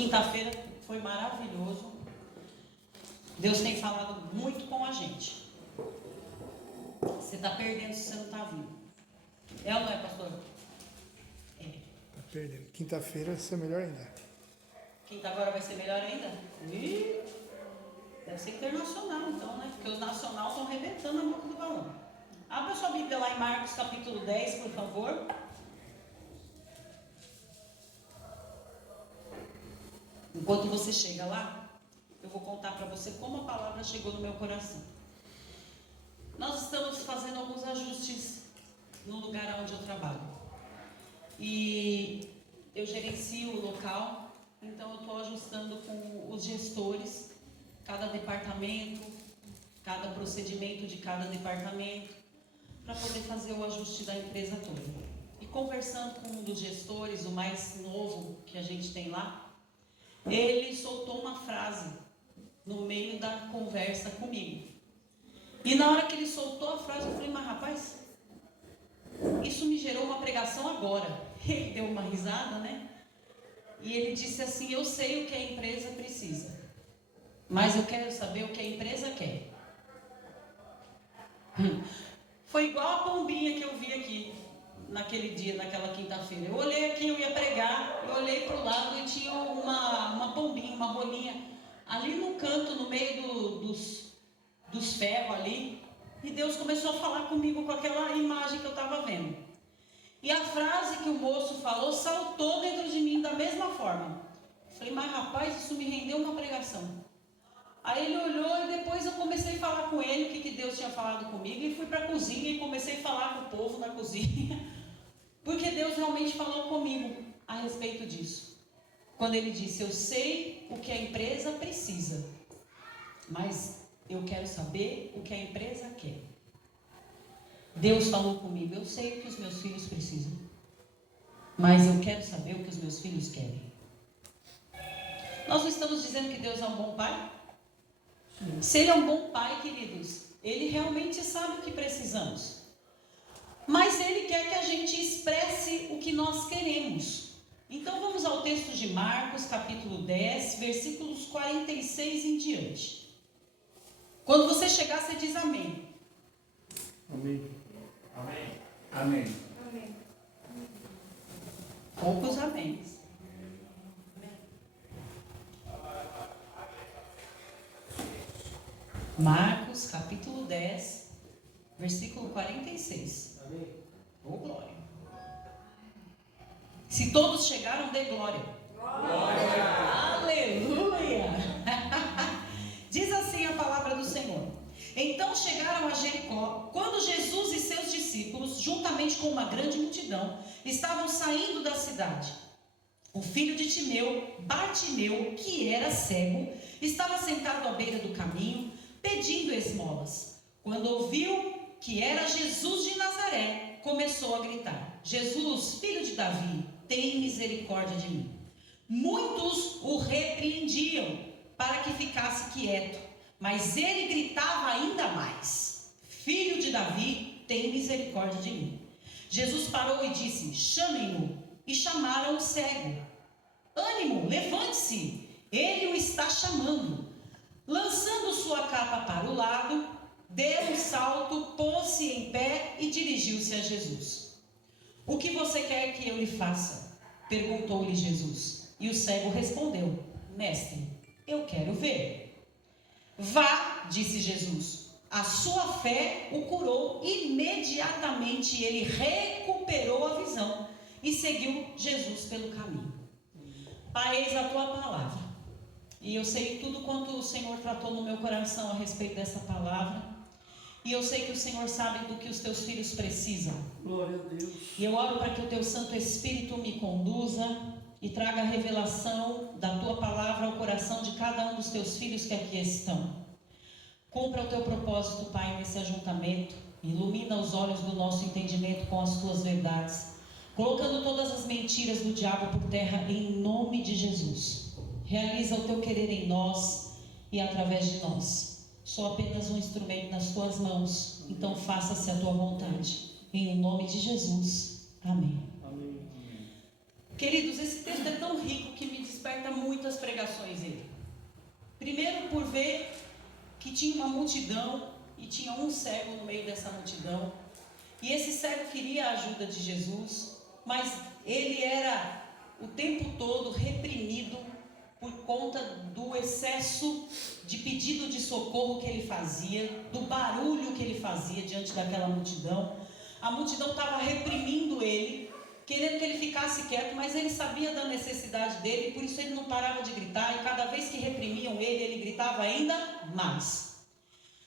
Quinta-feira foi maravilhoso. Deus tem falado muito com a gente. Você está perdendo se você não está vindo. É ou não é, pastor? É. Está perdendo. Quinta-feira vai ser melhor ainda. Quinta agora vai ser melhor ainda? Deve ser internacional então, né? Porque os nacionais estão arrebentando a boca do balão. Abra sua Bíblia lá em Marcos capítulo 10, por favor. Enquanto você chega lá, eu vou contar para você como a palavra chegou no meu coração. Nós estamos fazendo alguns ajustes no lugar onde eu trabalho. E eu gerencio o local, então eu estou ajustando com os gestores, cada departamento, cada procedimento de cada departamento, para poder fazer o ajuste da empresa toda. E conversando com um dos gestores, o mais novo que a gente tem lá, ele soltou uma frase no meio da conversa comigo. E na hora que ele soltou a frase, eu falei, mas rapaz, isso me gerou uma pregação agora. Ele deu uma risada, né? E ele disse assim, eu sei o que a empresa precisa, mas eu quero saber o que a empresa quer. Foi igual a pombinha que eu vi aqui naquele dia, naquela quinta-feira. Eu olhei aqui, eu ia pregar, eu olhei para o lado e tinha uma pombinha, uma rolinha ali no canto, no meio dos ferros ali. E Deus começou a falar comigo com aquela imagem que eu estava vendo. E a frase que o moço falou saltou dentro de mim da mesma forma. Eu falei, mas rapaz, isso me rendeu uma pregação. Aí ele olhou e depois eu comecei a falar com ele o que Deus tinha falado comigo. E fui para a cozinha e comecei a falar com o povo na cozinha. Porque Deus realmente falou comigo a respeito disso. Quando ele disse, eu sei o que a empresa precisa, mas eu quero saber o que a empresa quer. Deus falou comigo, eu sei o que os meus filhos precisam, mas eu quero saber o que os meus filhos querem. Nós não estamos dizendo que Deus é um bom pai? Se Ele é um bom pai, queridos, Ele realmente sabe o que precisamos. Mas Ele quer que a gente expresse o que nós queremos. Então vamos ao texto de Marcos, capítulo 10, versículos 46 em diante. Quando você chegar, você diz amém. Amém. Amém. Amém. Amém. Poucos améns. Marcos, capítulo 10, versículo 46. Amém. Oh, glória. Se todos chegaram, dê glória. Glória. Aleluia. Diz assim a palavra do Senhor. Então chegaram a Jericó, quando Jesus e seus discípulos, juntamente com uma grande multidão, estavam saindo da cidade. O filho de Timeu, Bartimeu, que era cego, estava sentado à beira do caminho, pedindo esmolas. Quando ouviu que era Jesus de Nazaré, começou a gritar, Jesus, filho de Davi, tem misericórdia de mim. Muitos o repreendiam para que ficasse quieto, mas ele gritava ainda mais, filho de Davi, tem misericórdia de mim. Jesus parou e disse, chamem-no. E chamaram o cego. Ânimo, levante-se, ele o está chamando. Lançando sua capa para o lado, deu um salto, pôs-se em pé e dirigiu-se a Jesus. O que você quer que eu lhe faça? Perguntou-lhe Jesus. E o cego respondeu, mestre, eu quero ver. Vá, disse Jesus, a sua fé o curou. Imediatamente ele recuperou a visão e seguiu Jesus pelo caminho. Pai, eis a tua palavra. E eu sei tudo quanto o Senhor tratou no meu coração a respeito dessa palavra. E eu sei que o Senhor sabe do que os teus filhos precisam. Glória a Deus. E eu oro para que o teu Santo Espírito me conduza e traga a revelação da tua palavra ao coração de cada um dos teus filhos que aqui estão. Cumpra o teu propósito, Pai, nesse ajuntamento. Ilumina os olhos do nosso entendimento com as tuas verdades, colocando todas as mentiras do diabo por terra em nome de Jesus. Realiza o teu querer em nós e através de nós. Sou apenas um instrumento nas tuas mãos, então faça-se a tua vontade. Em nome de Jesus. Amém. Amém. Queridos, esse texto é tão rico que me desperta muitas alegações ele. Primeiro, por ver que tinha uma multidão e tinha um cego no meio dessa multidão. E esse cego queria a ajuda de Jesus, mas ele era o tempo todo reprimido por conta do excesso de pedido de socorro que ele fazia, do barulho que ele fazia diante daquela multidão. A multidão estava reprimindo ele, querendo que ele ficasse quieto, mas ele sabia da necessidade dele, por isso ele não parava de gritar, e cada vez que reprimiam ele gritava ainda mais.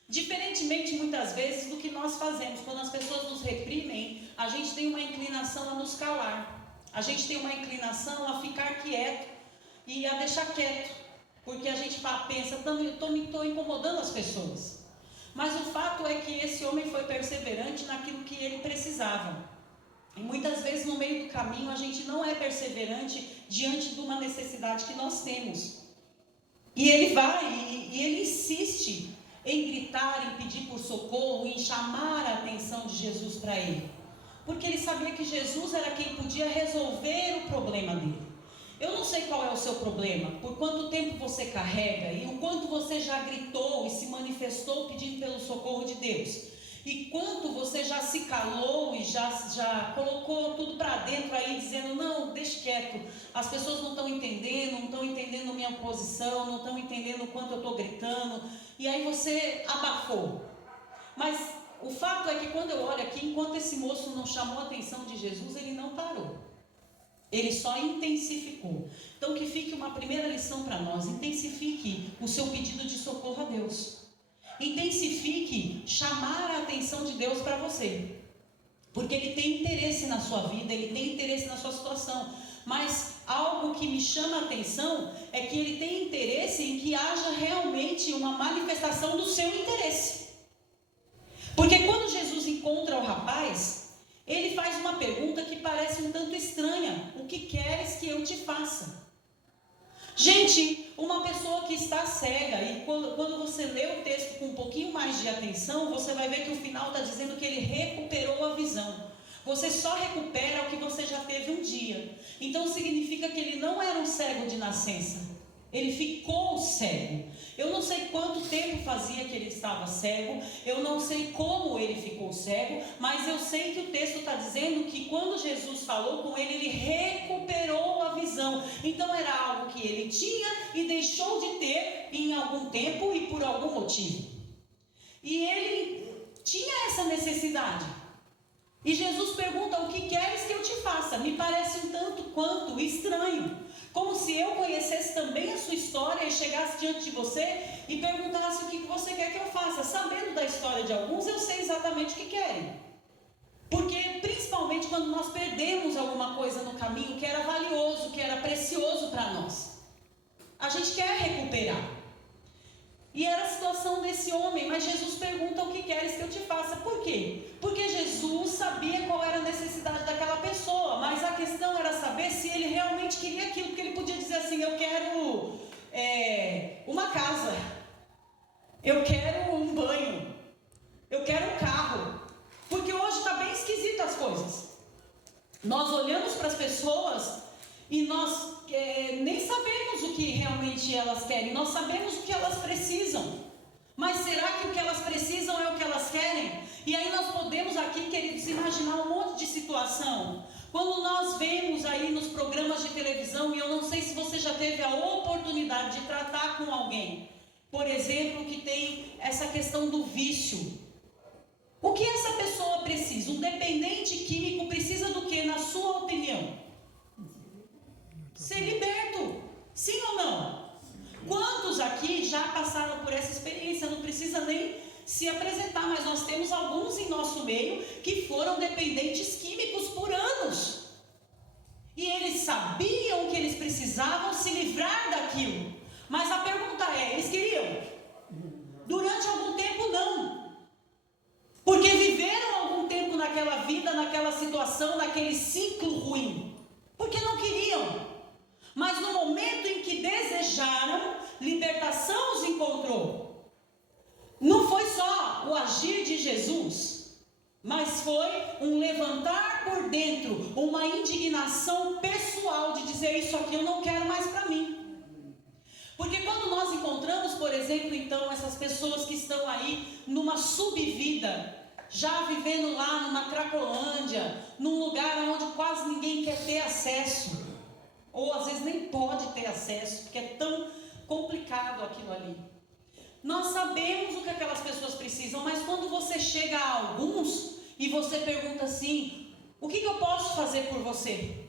Diferentemente, muitas vezes, do que nós fazemos, quando as pessoas nos reprimem, a gente tem uma inclinação a nos calar, a gente tem uma inclinação a ficar quieto e a deixar quieto, porque a gente pensa, estou incomodando as pessoas. Mas o fato é que esse homem foi perseverante naquilo que ele precisava. E muitas vezes no meio do caminho a gente não é perseverante diante de uma necessidade que nós temos. E ele vai e ele insiste em gritar, em pedir por socorro, em chamar a atenção de Jesus para ele. Porque ele sabia que Jesus era quem podia resolver o problema dele. Eu não sei qual é o seu problema, por quanto tempo você carrega e o quanto você já gritou e se manifestou pedindo pelo socorro de Deus. E quanto você já se calou e já colocou tudo para dentro aí, dizendo, não, deixa quieto, as pessoas não estão entendendo minha posição, não estão entendendo o quanto eu estou gritando, e aí você abafou. Mas o fato é que quando eu olho aqui, enquanto esse moço não chamou a atenção de Jesus, ele não parou. Ele só intensificou. Então que fique uma primeira lição para nós, intensifique o seu pedido de socorro a Deus. Intensifique chamar a atenção de Deus para você, porque Ele tem interesse na sua vida, Ele tem interesse na sua situação, mas algo que me chama a atenção é que Ele tem interesse em que haja realmente uma manifestação do seu interesse. Porque quando Jesus encontra o rapaz, Ele faz uma pergunta que parece um tanto estranha: o que queres que eu te faça? Gente, uma pessoa que está cega, e quando você lê o texto com um pouquinho mais de atenção, você vai ver que o final está dizendo que ele recuperou a visão. Você só recupera o que você já teve um dia. Então significa que ele não era um cego de nascença. Ele ficou cego. Eu não sei quanto tempo fazia que ele estava cego, eu não sei como ele ficou cego, mas eu sei que o texto está dizendo que quando Jesus falou com ele, ele recuperou a visão. Então era algo que ele tinha e deixou de ter em algum tempo e por algum motivo. E ele tinha essa necessidade. E Jesus pergunta, o que queres que eu te faça? Me parece um tanto quanto estranho. Como se eu conhecesse também a sua história e chegasse diante de você e perguntasse o que você quer que eu faça. Sabendo da história de alguns, eu sei exatamente o que querem. Porque, principalmente quando nós perdemos alguma coisa no caminho que era valioso, que era precioso para nós, a gente quer recuperar. E era a situação desse homem, mas Jesus pergunta, o que queres que eu te faça? Por quê? Porque Jesus sabia qual era a necessidade daquela pessoa, mas a questão era saber se ele realmente queria aquilo, porque ele podia dizer assim, eu quero uma casa, eu quero um banho, eu quero um carro, porque hoje está bem esquisito as coisas. Nós olhamos para as pessoas e nós nem sabemos o que realmente elas querem, nós sabemos o que elas precisam, mas será que o que elas precisam é o que elas querem? E aí nós podemos aqui, queridos, imaginar um monte de situação. Quando nós vemos aí nos programas de televisão, e eu não sei se você já teve a oportunidade de tratar com alguém, por exemplo, que tem essa questão do vício. O que essa pessoa precisa? Um dependente químico precisa do que, na sua opinião? Ser liberto, sim ou não? Quantos aqui já passaram por essa experiência? Não precisa nem se apresentar, mas nós temos alguns em nosso meio que foram dependentes químicos por anos. E eles sabiam que eles precisavam se livrar daquilo. Mas a pergunta é, eles queriam? Durante algum tempo não. Porque viveram algum tempo naquela vida, naquela situação, naquele ciclo ruim. Porque não queriam. Mas no momento em que desejaram, libertação os encontrou. Não foi só o agir de Jesus, mas foi um levantar por dentro, uma indignação pessoal de dizer, isso aqui eu não quero mais para mim. exemplo, então, essas pessoas que estão aí numa subvida, já vivendo lá numa Cracolândia, num lugar onde quase ninguém quer ter acesso, ou às vezes nem pode ter acesso, porque é tão complicado aquilo ali. Nós sabemos o que aquelas pessoas precisam, mas quando você chega a alguns e você pergunta assim: o que eu posso fazer por você?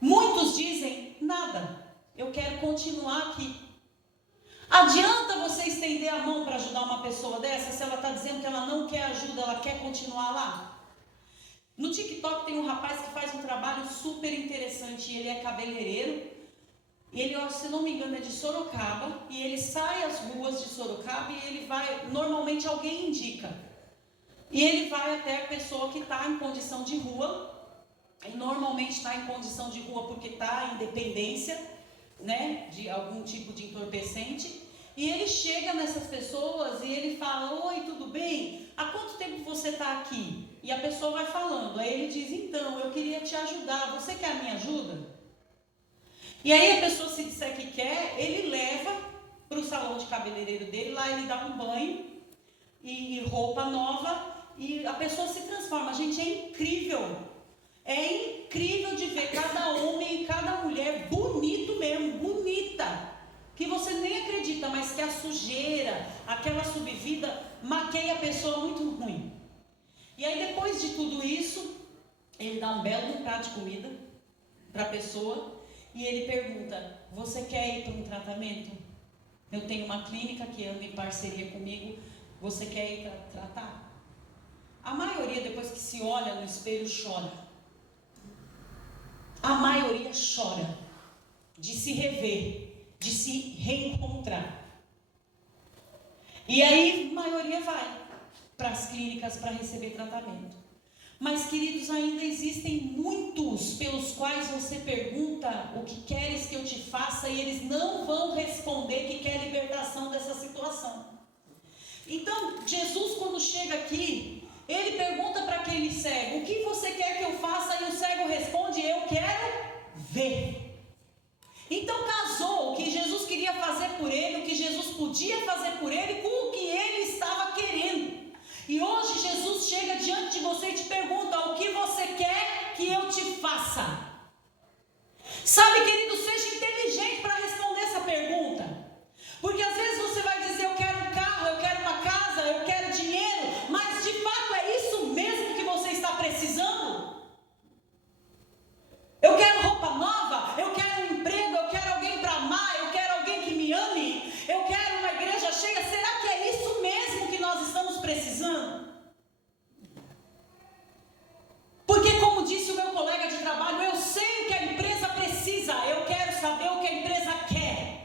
Muitos dizem: nada, eu quero continuar aqui. Adianta você estender a mão para ajudar uma pessoa dessa, se ela está dizendo que ela não quer ajuda, ela quer continuar lá? No TikTok tem um rapaz que faz um trabalho super interessante, ele é cabeleireiro, ele, se não me engano, é de Sorocaba, e ele sai às ruas de Sorocaba e ele vai, normalmente alguém indica, e ele vai até a pessoa que está em condição de rua, e normalmente está em condição de rua porque está em dependência, né, de algum tipo de entorpecente, e ele chega nessas pessoas e ele fala: oi, tudo bem? Há quanto tempo você está aqui? E a pessoa vai falando, aí ele diz: então, eu queria te ajudar, você quer a minha ajuda? E aí a pessoa, se disser que quer, ele leva para o salão de cabeleireiro dele, lá ele dá um banho e roupa nova, e a pessoa se transforma. Gente, é incrível de ver cada homem e cada mulher bonito mesmo, bonita, que você nem acredita, mas que a sujeira, aquela subvida, maqueia a pessoa muito ruim. E aí depois de tudo isso, ele dá um belo prato de comida para a pessoa, e ele pergunta: você quer ir para um tratamento? Eu tenho uma clínica que anda em parceria comigo, você quer ir tratar? A maioria, depois que se olha no espelho, chora. A maioria chora de se rever, de se reencontrar. E aí a maioria vai para as clínicas para receber tratamento. Mas, queridos, ainda existem muitos pelos quais você pergunta: o que queres que eu te faça? E eles não vão responder que quer libertação dessa situação. Então, Jesus, quando chega aqui, ele pergunta para aquele cego: o que você quer que eu faça? E o cego responde: eu quero ver. Então casou o que Jesus queria fazer por ele, o que Jesus podia fazer por ele, com o que ele estava querendo. E hoje Jesus chega diante de você e te pergunta: o que você quer que eu te faça? Sabe, querido, seja inteligente para responder essa pergunta. Porque às vezes você vai dizer: eu quero um carro, eu quero uma casa, eu quero dinheiro. Mas de fato é isso mesmo que você está precisando? Eu quero roupa nova, eu quero um emprego, eu quero alguém para amar, eu quero alguém que me ame, eu quero uma igreja cheia. Será que é isso mesmo que nós estamos precisando? Porque, como disse o meu colega de trabalho, eu sei o que a empresa precisa, eu quero saber o que a empresa quer.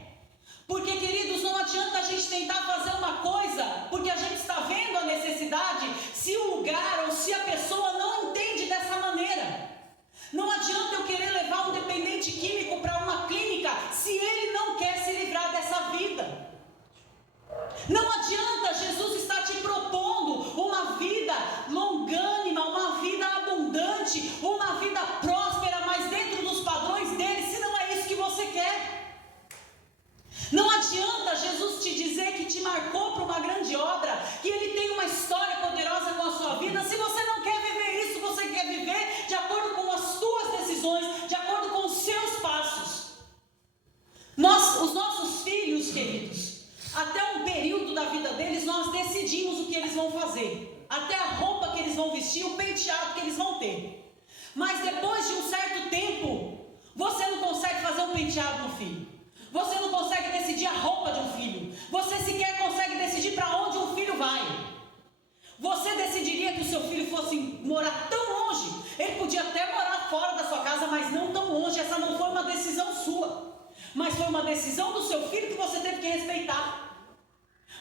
Porque, queridos, não adianta a gente tentar fazer uma coisa porque a gente está vendo a necessidade, se o lugar ou se a pessoa não entende dessa maneira. Não adianta eu querer levar um dependente químico para uma clínica se ele não quer se livrar dessa vida. Não adianta Jesus estar te propondo uma vida longânima, uma vida abundante, uma vida próspera, mas dentro dos padrões dele, se não é isso que você quer. Não adianta Jesus te dizer que te marcou para uma grande obra, que ele tem uma história poderosa com a sua vida, se você não quer viver isso, você quer viver de acordo com as suas decisões, de acordo com os seus passos. Os nossos filhos, queridos, até um período da vida deles, nós decidimos o que eles vão fazer, até a roupa que eles vão vestir, o penteado que eles vão ter. Mas depois de um certo tempo, você não consegue fazer um penteado no filho, você não consegue decidir a roupa de um filho, você sequer consegue decidir para onde um filho vai. Você decidiria que o seu filho fosse morar tão longe? Ele podia até morar fora da sua casa, mas não tão longe. Essa não foi uma decisão sua, mas foi uma decisão do seu filho que você teve que respeitar.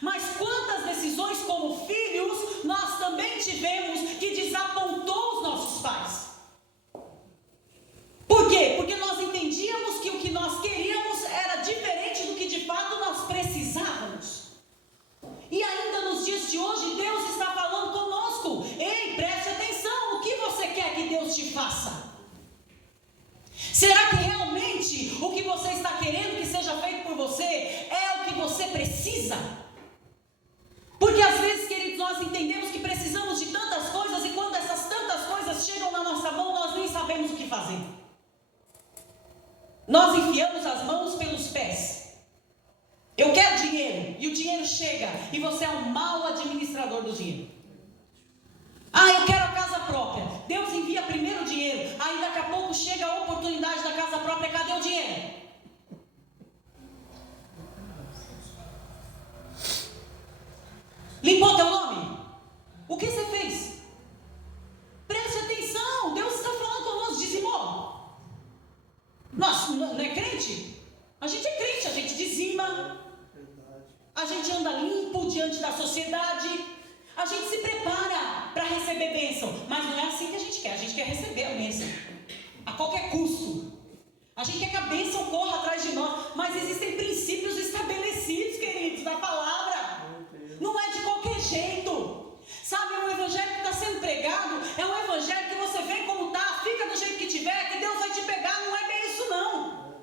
Mas quantas decisões como filhos nós também tivemos que desapontou os nossos pais? Por quê? Porque nós entendíamos que o que nós queríamos era diferente do que de fato nós precisávamos. E ainda nos dias de hoje, Deus está falando conosco: ei, preste atenção, o que você quer que Deus te faça? Será que realmente o que você está querendo que seja feito por você é o que você precisa? Nós enfiamos as mãos pelos pés. Eu quero dinheiro, e o dinheiro chega, e você é um mau administrador do dinheiro. Ah, eu quero a casa própria. Deus envia primeiro o dinheiro, aí daqui a pouco chega a oportunidade da casa própria, cadê o dinheiro? Limpou teu nome? O que você fez? Preste atenção, Deus está falando conosco, dizimou. Nossa, não é crente? A gente é crente, a gente dizima. A gente anda limpo diante da sociedade. A gente se prepara para receber bênção. Mas não é assim que a gente quer receber a bênção. A qualquer custo. A gente quer que a bênção corra atrás de nós. Mas existem princípios estabelecidos, queridos, na palavra. Não é de qualquer jeito. Sabe, o evangelho que está sendo pregado é um evangelho que você vem como está, fica do jeito que tiver, que Deus vai te pegar. Não é bem isso, não.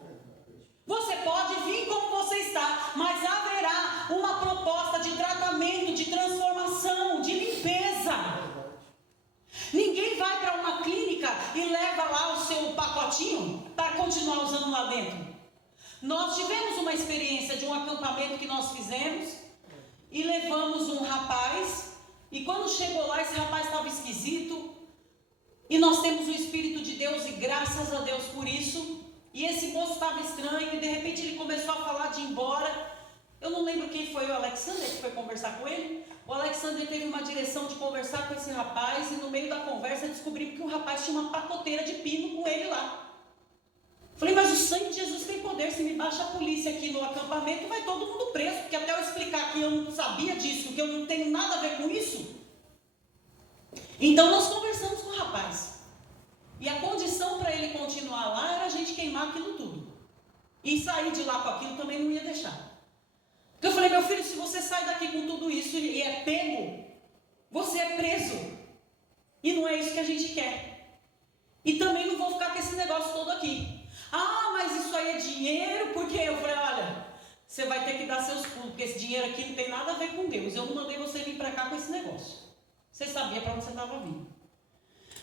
Você pode vir como você está, mas haverá uma proposta de tratamento, de transformação, de limpeza. Ninguém vai para uma clínica e leva lá o seu pacotinho para continuar usando lá dentro. Nós tivemos uma experiência de um acampamento que nós fizemos e levamos um rapaz, e quando chegou lá, esse rapaz estava esquisito, e nós temos o Espírito de Deus, e graças a Deus por isso. E esse moço estava estranho, e de repente ele começou a falar de ir embora. Eu não lembro quem foi, o Alexander que foi conversar com ele. O Alexander teve uma direção de conversar com esse rapaz, e no meio da conversa descobrimos que o rapaz tinha uma pacoteira de pino com ele lá. Falei, mas o sangue de Jesus tem poder. Se me baixa a polícia aqui no acampamento, vai todo mundo preso, porque até eu explicar que eu não sabia disso, que eu não tenho nada a ver com isso. Então nós conversamos com o rapaz. E a condição para ele continuar lá era a gente queimar aquilo tudo. E sair de lá com aquilo também não ia deixar. Então eu falei, meu filho, se você sai daqui com tudo isso e é pego, você é preso. E não é isso que a gente quer. E também não vou ficar com esse negócio todo aqui. Ah, mas isso aí é dinheiro, porque eu falei, olha, você vai ter que dar seus pulos, porque esse dinheiro aqui não tem nada a ver com Deus. Eu não mandei você vir para cá com esse negócio. Você sabia para onde você estava vindo.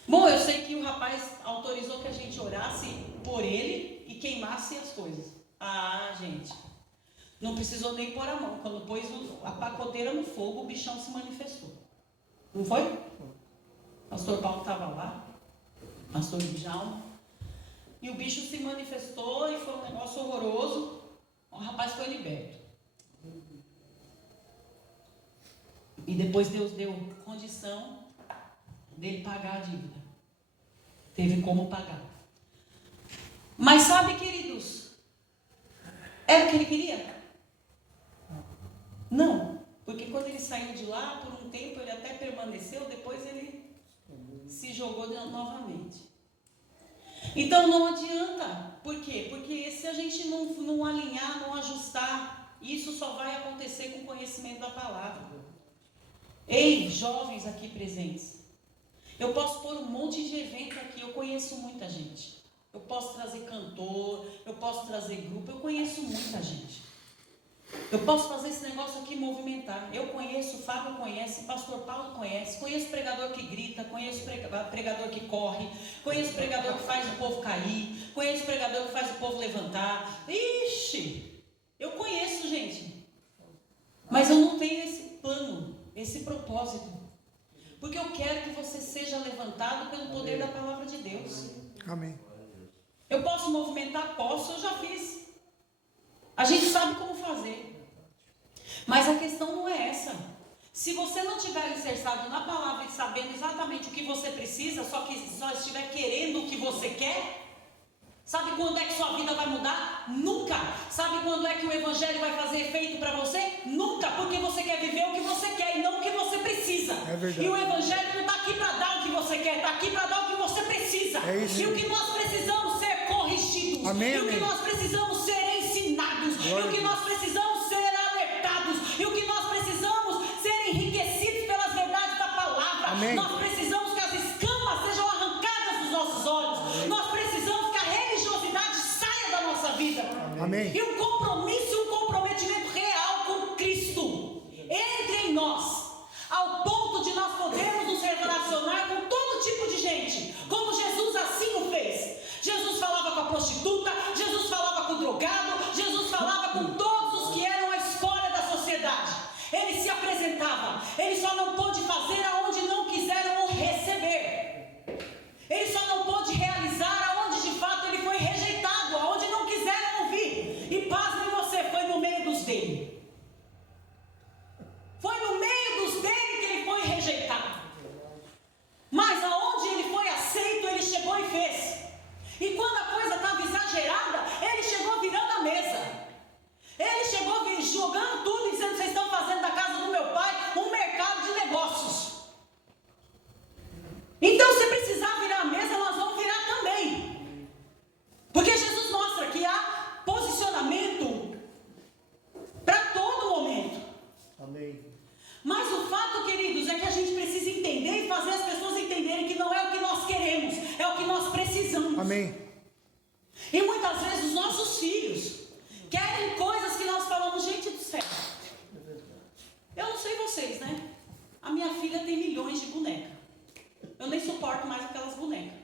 Bom, eu sei que o rapaz autorizou que a gente orasse por ele e queimasse as coisas. Ah, gente, não precisou nem pôr a mão. Quando pôs a pacoteira no fogo, o bichão se manifestou. Não foi? O pastor Paulo estava lá, pastor Djalma, e o bicho se manifestou e foi um negócio horroroso. O rapaz foi liberto. E depois Deus deu condição dele pagar a dívida. Teve como pagar. Mas sabe, queridos, era o que ele queria? Não. Porque quando ele saiu de lá, por um tempo ele até permaneceu, depois ele se jogou novamente. Então não adianta. Por quê? Porque se a gente não alinhar, não ajustar, isso só vai acontecer com o conhecimento da palavra. Ei, jovens aqui presentes, eu posso pôr um monte de evento aqui, eu conheço muita gente. Eu posso trazer cantor, eu posso trazer grupo, eu conheço muita gente. Eu posso fazer esse negócio aqui movimentar. Eu conheço, o Fábio conhece, o pastor Paulo conhece, conheço pregador que grita, conheço pregador que corre, conheço pregador que faz o povo cair, conheço pregador que faz o povo levantar. Ixi, eu conheço, gente. Mas eu não tenho esse plano, esse propósito. Porque eu quero que você seja levantado pelo poder da palavra de Deus. Amém. Eu posso movimentar? Posso, eu já fiz. A gente sabe como fazer. Mas a questão não é essa. Se você não estiver alicerçado na palavra e sabendo exatamente o que você precisa, só estiver querendo o que você quer, sabe quando é que sua vida vai mudar? Nunca. Sabe quando é que o evangelho vai fazer efeito para você? Nunca, porque você quer viver o que você quer e não o que você precisa. É verdade. E o evangelho não está aqui para dar o que você quer, está aqui para dar o que você precisa. É isso. E o que nós precisamos ser corrigidos. Amém, e o que amém. nós precisamos ser ensinados. Glória E o que nós precisamos ser alertados. E o que nós precisamos ser enriquecidos pelas verdades da palavra. Amém. Nós precisamos que as escamas sejam arrancadas dos nossos olhos. Nós precisamos que a religiosidade saia da nossa vida. Amém. E um compromisso e um comprometimento real com Cristo entre em nós, ao ponto de nós podermos nos relacionar com todo tipo de gente, como Jesus assim o fez. Jesus falava com a prostituta, Jesus falava Amém. E muitas vezes os nossos filhos querem coisas que nós falamos, gente do céu. Eu não sei vocês, né? A minha filha tem milhões de bonecas. Eu nem suporto mais aquelas bonecas.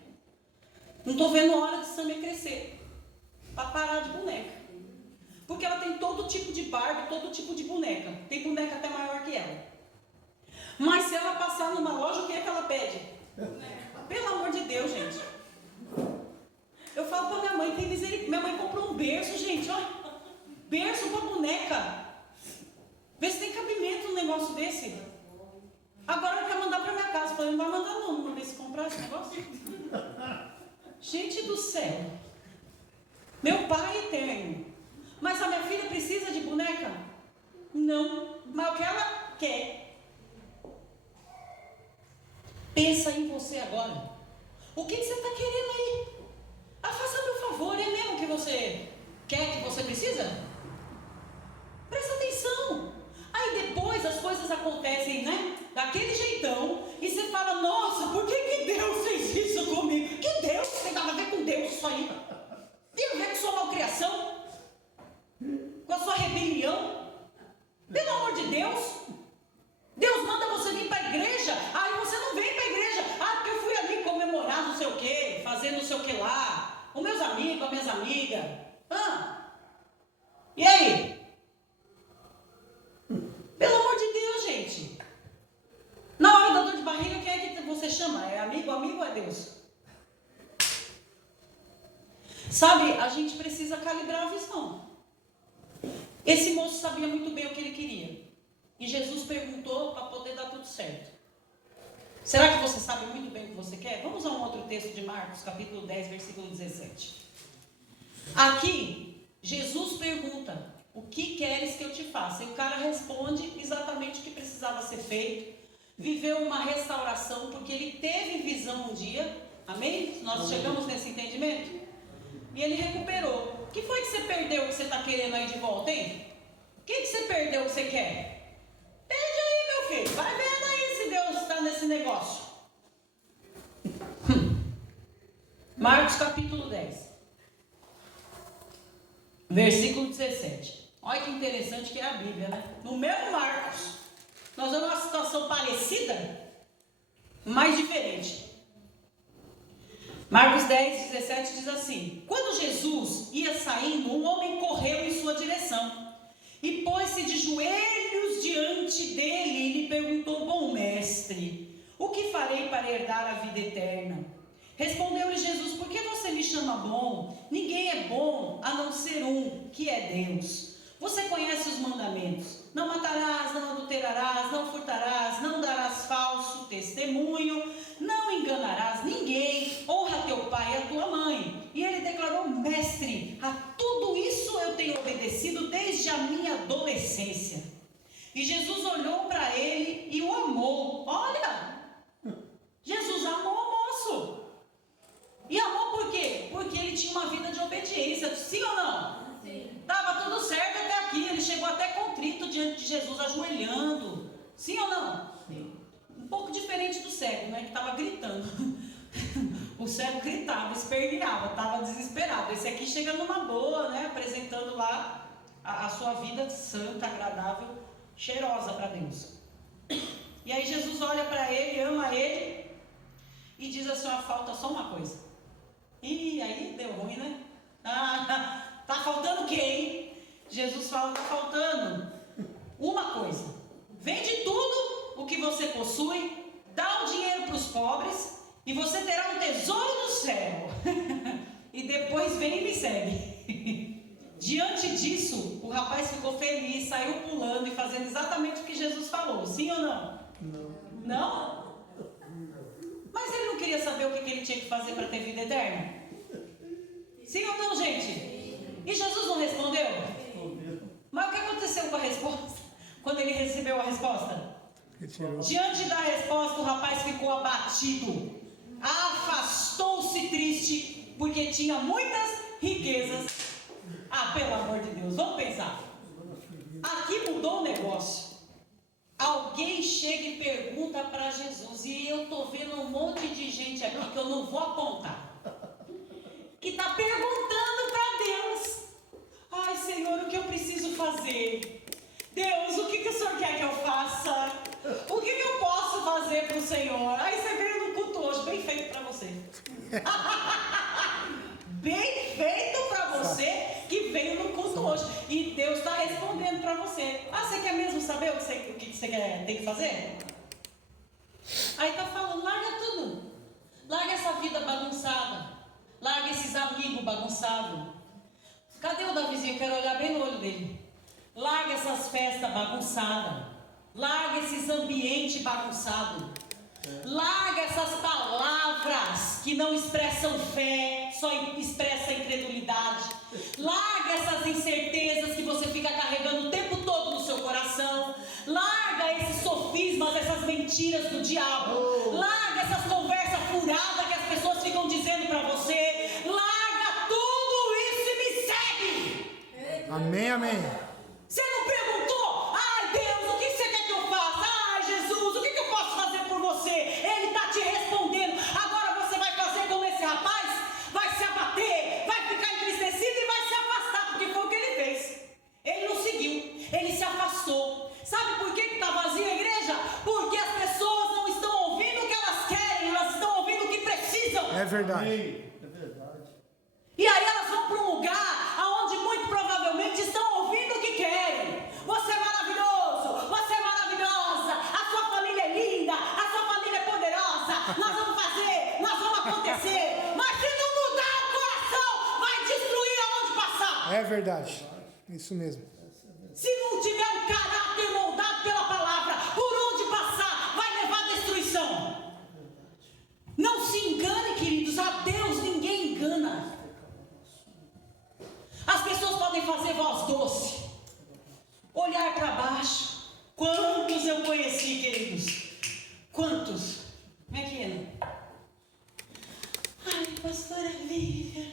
Não estou vendo a hora de Samia crescer. Para parar de boneca. Porque ela tem todo tipo de Barbie, todo tipo de boneca. Tem boneca até maior que ela. Mas se ela passar numa loja, o que é que ela pede? Pelo amor de Deus, gente. Eu falo para minha mãe, tem misericórdia. Minha mãe comprou um berço, gente, ó. Berço para boneca. Vê se tem cabimento um negócio desse. Agora ela quer mandar para minha casa. Eu falei, não vai mandar não, não ver se comprar esse negócio. Gente do céu. Meu pai eterno. Mas a minha filha precisa de boneca? Não. Mas o que ela quer? Pensa em você agora. O que você está querendo aí? Faça meu favor, é mesmo que você quer, que você precisa? Presta atenção. Aí depois as coisas acontecem, né? Daquele jeitão. E você fala, nossa, por que Deus fez isso comigo? Que Deus? Tem nada a ver com Deus isso aí. Tem a ver com sua malcriação? Com a sua rebelião? Pelo amor de Deus. Deus manda você vir para a igreja. Aí você não vem para a igreja. Porque eu fui ali comemorar não sei o que, fazer não sei o que lá. Os meus amigos, as minhas amigas. E aí? Pelo amor de Deus, gente. Na hora da dor de barriga, quem é que você chama? É amigo? Amigo ou é Deus? Sabe, a gente precisa calibrar a visão. Esse moço sabia muito bem o que ele queria. E Jesus perguntou para poder dar tudo certo. Será que você sabe muito bem o que você quer? Vamos a um outro texto de Marcos, capítulo 10, versículo 17. Aqui, Jesus pergunta, o que queres que eu te faça? E o cara responde exatamente o que precisava ser feito. Viveu uma restauração, porque ele teve visão um dia. Amém? Nós chegamos nesse entendimento? E ele recuperou. O que foi que você perdeu que você está querendo aí de volta, hein? O que você perdeu que você quer? Pede aí, meu filho. Vai vendo aí se Deus está nesse negócio. Marcos capítulo 10. Versículo 17. Olha que interessante que é a Bíblia, né? No mesmo Marcos, nós vemos uma situação parecida, mas diferente. Marcos 10, 17 diz assim: quando Jesus ia saindo, um homem correu em sua direção e pôs-se de joelhos diante dele e lhe perguntou: bom mestre, o que farei para herdar a vida eterna? Respondeu-lhe Jesus: por que você me chama bom? Ninguém é bom a não ser um, que é Deus. Você conhece os mandamentos: não matarás, não adulterarás, não furtarás, não darás falso testemunho, não enganarás ninguém, honra teu pai e a tua mãe. E ele declarou: mestre, a tudo isso eu tenho obedecido desde a minha adolescência. E Jesus olhou para ele e o amou. Olha, Jesus amou o moço. E amou por quê? Porque ele tinha uma vida de obediência, sim ou não? Estava tudo certo até aqui, ele chegou até contrito diante de Jesus, ajoelhando. Sim ou não? Sim. Um pouco diferente do cego, né? Que estava gritando. O cego gritava, esperneava, estava desesperado. Esse aqui chega numa boa, né? Apresentando lá a sua vida santa, agradável, cheirosa para Deus. E aí Jesus olha para ele, ama ele e diz assim: falta só uma coisa. E aí deu ruim, né? Tá faltando o quê, hein? Jesus fala: tá faltando uma coisa. Vende tudo o que você possui, dá o dinheiro para os pobres e você terá um tesouro no céu. E depois vem e me segue. Diante disso, o rapaz ficou feliz, saiu pulando e fazendo exatamente o que Jesus falou. Sim ou não? Não. Não? Mas ele não queria saber o que ele tinha que fazer para ter vida eterna? Sim ou não, gente? E Jesus não respondeu? Mas o que aconteceu com a resposta? Quando ele recebeu a resposta? Retirou. Diante da resposta, o rapaz ficou abatido. Afastou-se triste, porque tinha muitas riquezas. Pelo amor de Deus, vamos pensar. Aqui mudou o negócio. Alguém chega e pergunta para Jesus, e eu estou vendo um monte de gente aqui que eu não vou apontar. está perguntando para Deus: ai, Senhor, o que eu preciso fazer? Deus, o que o Senhor quer que eu faça? O que eu posso fazer para o Senhor? Aí você veio no culto hoje, bem feito para você. Bem feito para você que veio no culto hoje. E Deus está respondendo para você. Ah, você quer mesmo saber o que você tem que fazer? Aí está falando: larga tudo. Larga essa vida bagunçada. Larga esses amigos bagunçados. Cadê o Davizinho? Eu quero olhar bem no olho dele. Larga essas festas bagunçadas. Larga esses ambientes bagunçados. Larga essas palavras que não expressam fé, só expressa incredulidade. Larga essas incertezas que você fica carregando o tempo todo no seu coração. Larga esses sofismas, essas mentiras do diabo. Larga essas conversas furadas que as pessoas ficam dizendo para você. Larga tudo isso e me segue. Amém, amém. Você não perguntou: ai, Deus, o que você quer que eu faça? Ai, Jesus, o que eu posso fazer por você? Ele está te respondendo. Agora você vai fazer como esse rapaz? Vai se abater, vai ficar entristecido e vai se afastar, porque foi o que ele fez. Ele não seguiu, ele se afastou. Sabe por que está vazia a igreja? Porque as pessoas não estão ouvindo o que elas querem, elas estão ouvindo o que precisam. É verdade. É verdade. E aí elas vão para um lugar onde muito provavelmente estão ouvindo o que querem. Você é maravilhoso, você é maravilhosa, a sua família é linda, a sua família é poderosa, nós vamos fazer, nós vamos acontecer. Mas se não mudar o coração, vai destruir aonde passar. É verdade. Isso mesmo. Se não tiver um caráter moldado pela palavra, por onde passar, vai levar à destruição. Não se engane, queridos, a Deus ninguém engana. As pessoas podem fazer voz doce, olhar para baixo. Quantos eu conheci, queridos? Quantos? Como é que é? Ai, pastora Lívia,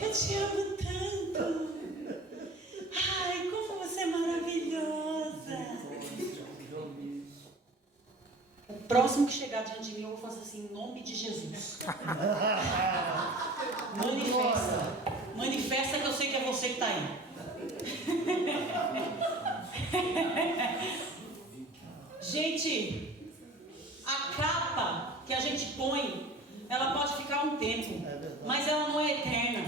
eu te amo tanto. Ai, como você é maravilhosa. O próximo que chegar diante de mim, eu vou fazer assim, em nome de Jesus. Manifesta. Manifesta que eu sei que é você que está aí. Gente, a capa que a gente põe, ela pode ficar um tempo, mas ela não é eterna.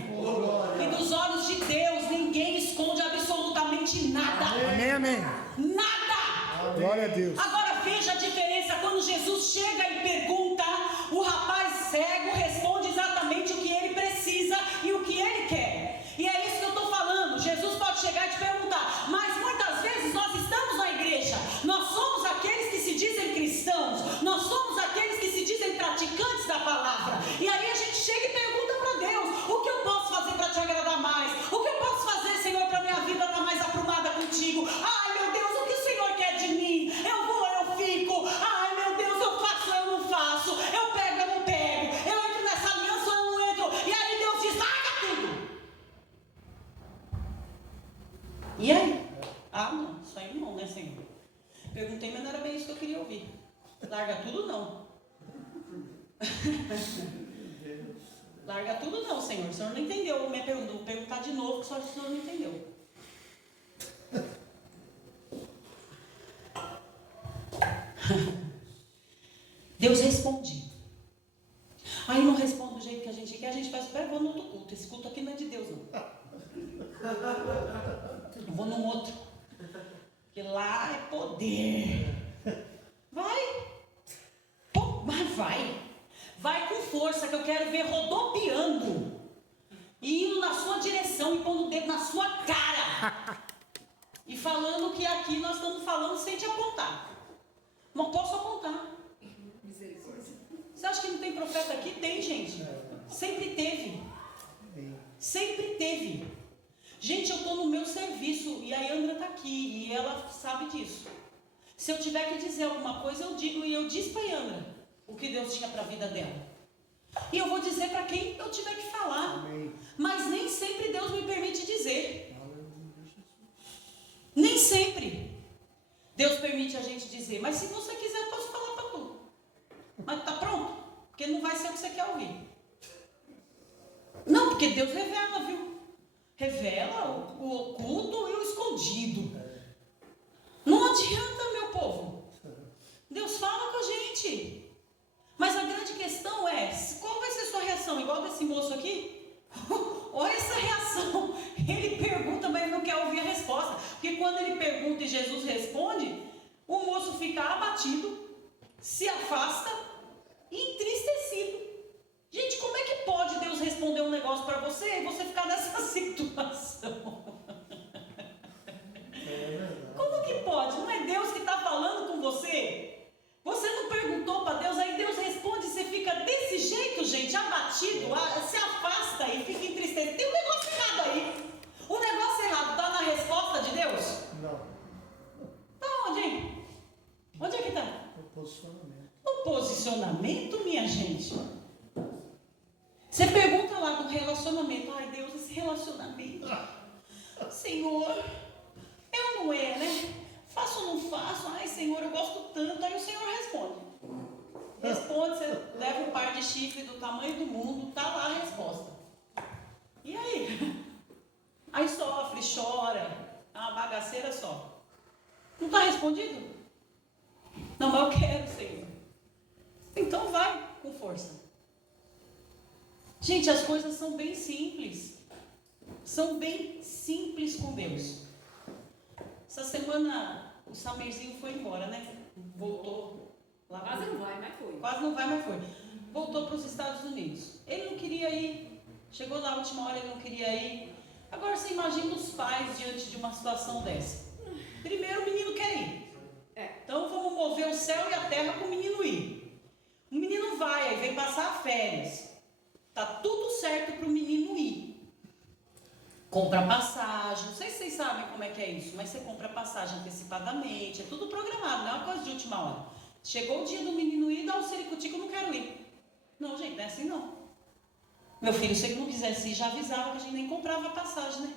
E dos olhos de Deus, ninguém esconde absolutamente nada. Amém, amém. Nada! Glória a Deus. Agora veja a diferença quando Jesus chega e pergunta, o rapaz cego responde exatamente o que ele precisa e o que ele quer. E é isso que eu estou falando. Jesus pode chegar e te perguntar, mas muitas vezes nós estamos na igreja, nós somos aqueles que se dizem cristãos, nós somos aqueles que se dizem praticantes da palavra. E aí a gente chega e pergunta para Deus, o que eu posso fazer para te agradar mais? O que eu posso fazer, Senhor, para minha vida estar mais aprumada contigo? Ai, meu Deus, o que o Senhor quer de mim? Eu vou, eu fico. Ai, meu Deus, eu faço, eu não faço. Eu pego, eu não pego. Eu entro nessa aliança, eu não entro. E aí Deus diz, larga tudo. E aí? Ah, não, isso aí não, né, Senhor? Perguntei, mas não era bem isso que eu queria ouvir. Larga tudo, não. Larga tudo não, Senhor. O Senhor não entendeu minha pergunta. Vou perguntar de novo, que o Senhor não entendeu. Deus responde. Aí não responde do jeito que a gente quer, a gente faz, vou no outro culto. Esse culto aqui não é de Deus, não. Eu vou num outro. Porque lá é poder. Vai. Pô, mas vai. Vai com força, que eu quero ver rodopiando. E indo na sua direção e pondo o dedo na sua cara. E falando que aqui nós estamos falando sem te apontar. Não posso apontar. Você acha que não tem profeta aqui? Tem, gente. Sempre teve. Sempre teve. Gente, eu estou no meu serviço e a Yandra está aqui e ela sabe disso. Se eu tiver que dizer alguma coisa, eu digo, e eu disse para a Yandra o que Deus tinha para a vida dela. E eu vou dizer para quem eu tiver que falar. Amém. Mas nem sempre Deus me permite dizer. Nem sempre Deus permite a gente dizer. Mas se você quiser, eu posso falar para tu. Mas tá pronto? Porque não vai ser o que você quer ouvir. Não, Deus revela, viu? Revela o oculto e o escondido. Não adianta, meu povo. Deus fala com a gente. Mas a grande questão é, qual vai ser a sua reação? Igual desse moço aqui? Olha essa reação. Ele pergunta, mas ele não quer ouvir a resposta. Porque quando ele pergunta e Jesus responde, o moço fica abatido, se afasta e entristecido. Gente, como é que pode Deus responder um negócio para você e você ficar nessa situação? Como que pode? Não é Deus que está falando com você? Você não perguntou para Deus, aí Deus responde e você fica desse jeito, gente, abatido, se afasta e fica entristecido. Tem um negócio errado aí. O negócio errado está na resposta de Deus? Não. Está onde? Onde é que está? O posicionamento. O posicionamento, minha gente. Você pergunta lá do relacionamento. Ai, Deus, esse relacionamento. Senhor, eu não é, né? Faço ou não faço? Ai, Senhor, eu gosto tanto. Aí o Senhor responde. Responde, você leva um par de chifre do tamanho do mundo, tá lá a resposta. E aí? Aí sofre, chora. É uma bagaceira só. Não está respondido? Não, mas eu quero, Senhor. Então vai com força. Gente, as coisas são bem simples. São bem simples com Deus. Essa semana o Samerzinho foi embora, né? Voltou lá. Quase não vai, mas foi. Quase não vai, mas foi. Voltou para os Estados Unidos. Ele não queria ir. Chegou na última hora, ele não queria ir. Agora você imagina os pais diante de uma situação dessa. Primeiro o menino quer ir. Então vamos mover o céu e a terra para o menino ir. O menino vai, aí vem passar férias. Tá tudo certo para o menino ir. Compra passagem, não sei se vocês sabem como é que é isso, mas você compra passagem antecipadamente, é tudo programado, não é uma coisa de última hora. Chegou o dia do menino ir, dá um sericutico, eu não quero ir. Não, gente, não é assim não. Meu filho, se ele não quisesse ir, já avisava que a gente nem comprava a passagem, né?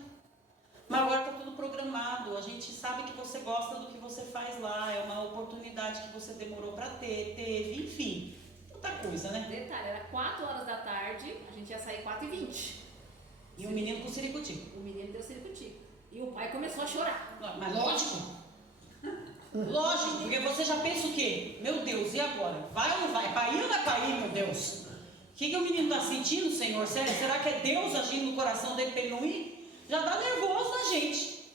Mas agora está tudo programado, a gente sabe que você gosta do que você faz lá, é uma oportunidade que você demorou para ter, teve, enfim, tanta coisa, né? Detalhe, era 4 horas da tarde, a gente ia sair 4h20. E o menino com ciricutico. O menino deu ciricutico. E o pai começou a chorar. Mas lógico. Lógico, porque você já pensa o quê? Meu Deus, e agora? Vai ou não vai? Para ir ou não é para ir, meu Deus? O que o menino está sentindo, Senhor? Será que é Deus agindo no coração dele para ele não ir? Já dá nervoso na gente.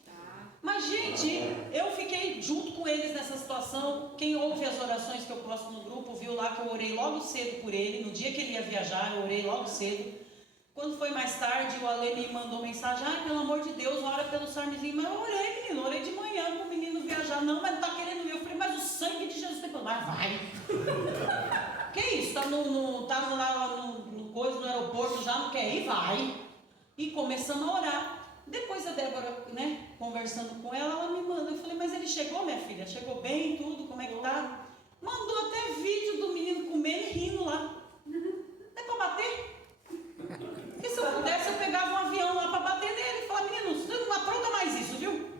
Mas, gente, eu fiquei junto com eles nessa situação. Quem ouve as orações que eu posto no grupo, viu lá que eu orei logo cedo por ele. No dia que ele ia viajar, eu orei logo cedo. Quando foi mais tarde, o Ale me mandou mensagem. Ai, pelo amor de Deus, ora pelo Sarmezinho. Mas eu orei, menino, orei de manhã para o menino viajar. Não, mas não está querendo ir. Eu falei, mas o sangue de Jesus tem que... Mas vai. Que isso? Tá lá no coisa, no aeroporto, já não quer ir? Vai. E começamos a orar. Depois a Débora, né, conversando com ela, ela me manda. Eu falei, mas ele chegou, minha filha? Chegou bem, tudo? Como é que tá? Mandou até vídeo do menino comendo e rindo lá. É para bater? Porque se eu pudesse, eu pegava um avião lá para bater nele e falava, menino, você não apronta mais isso, viu?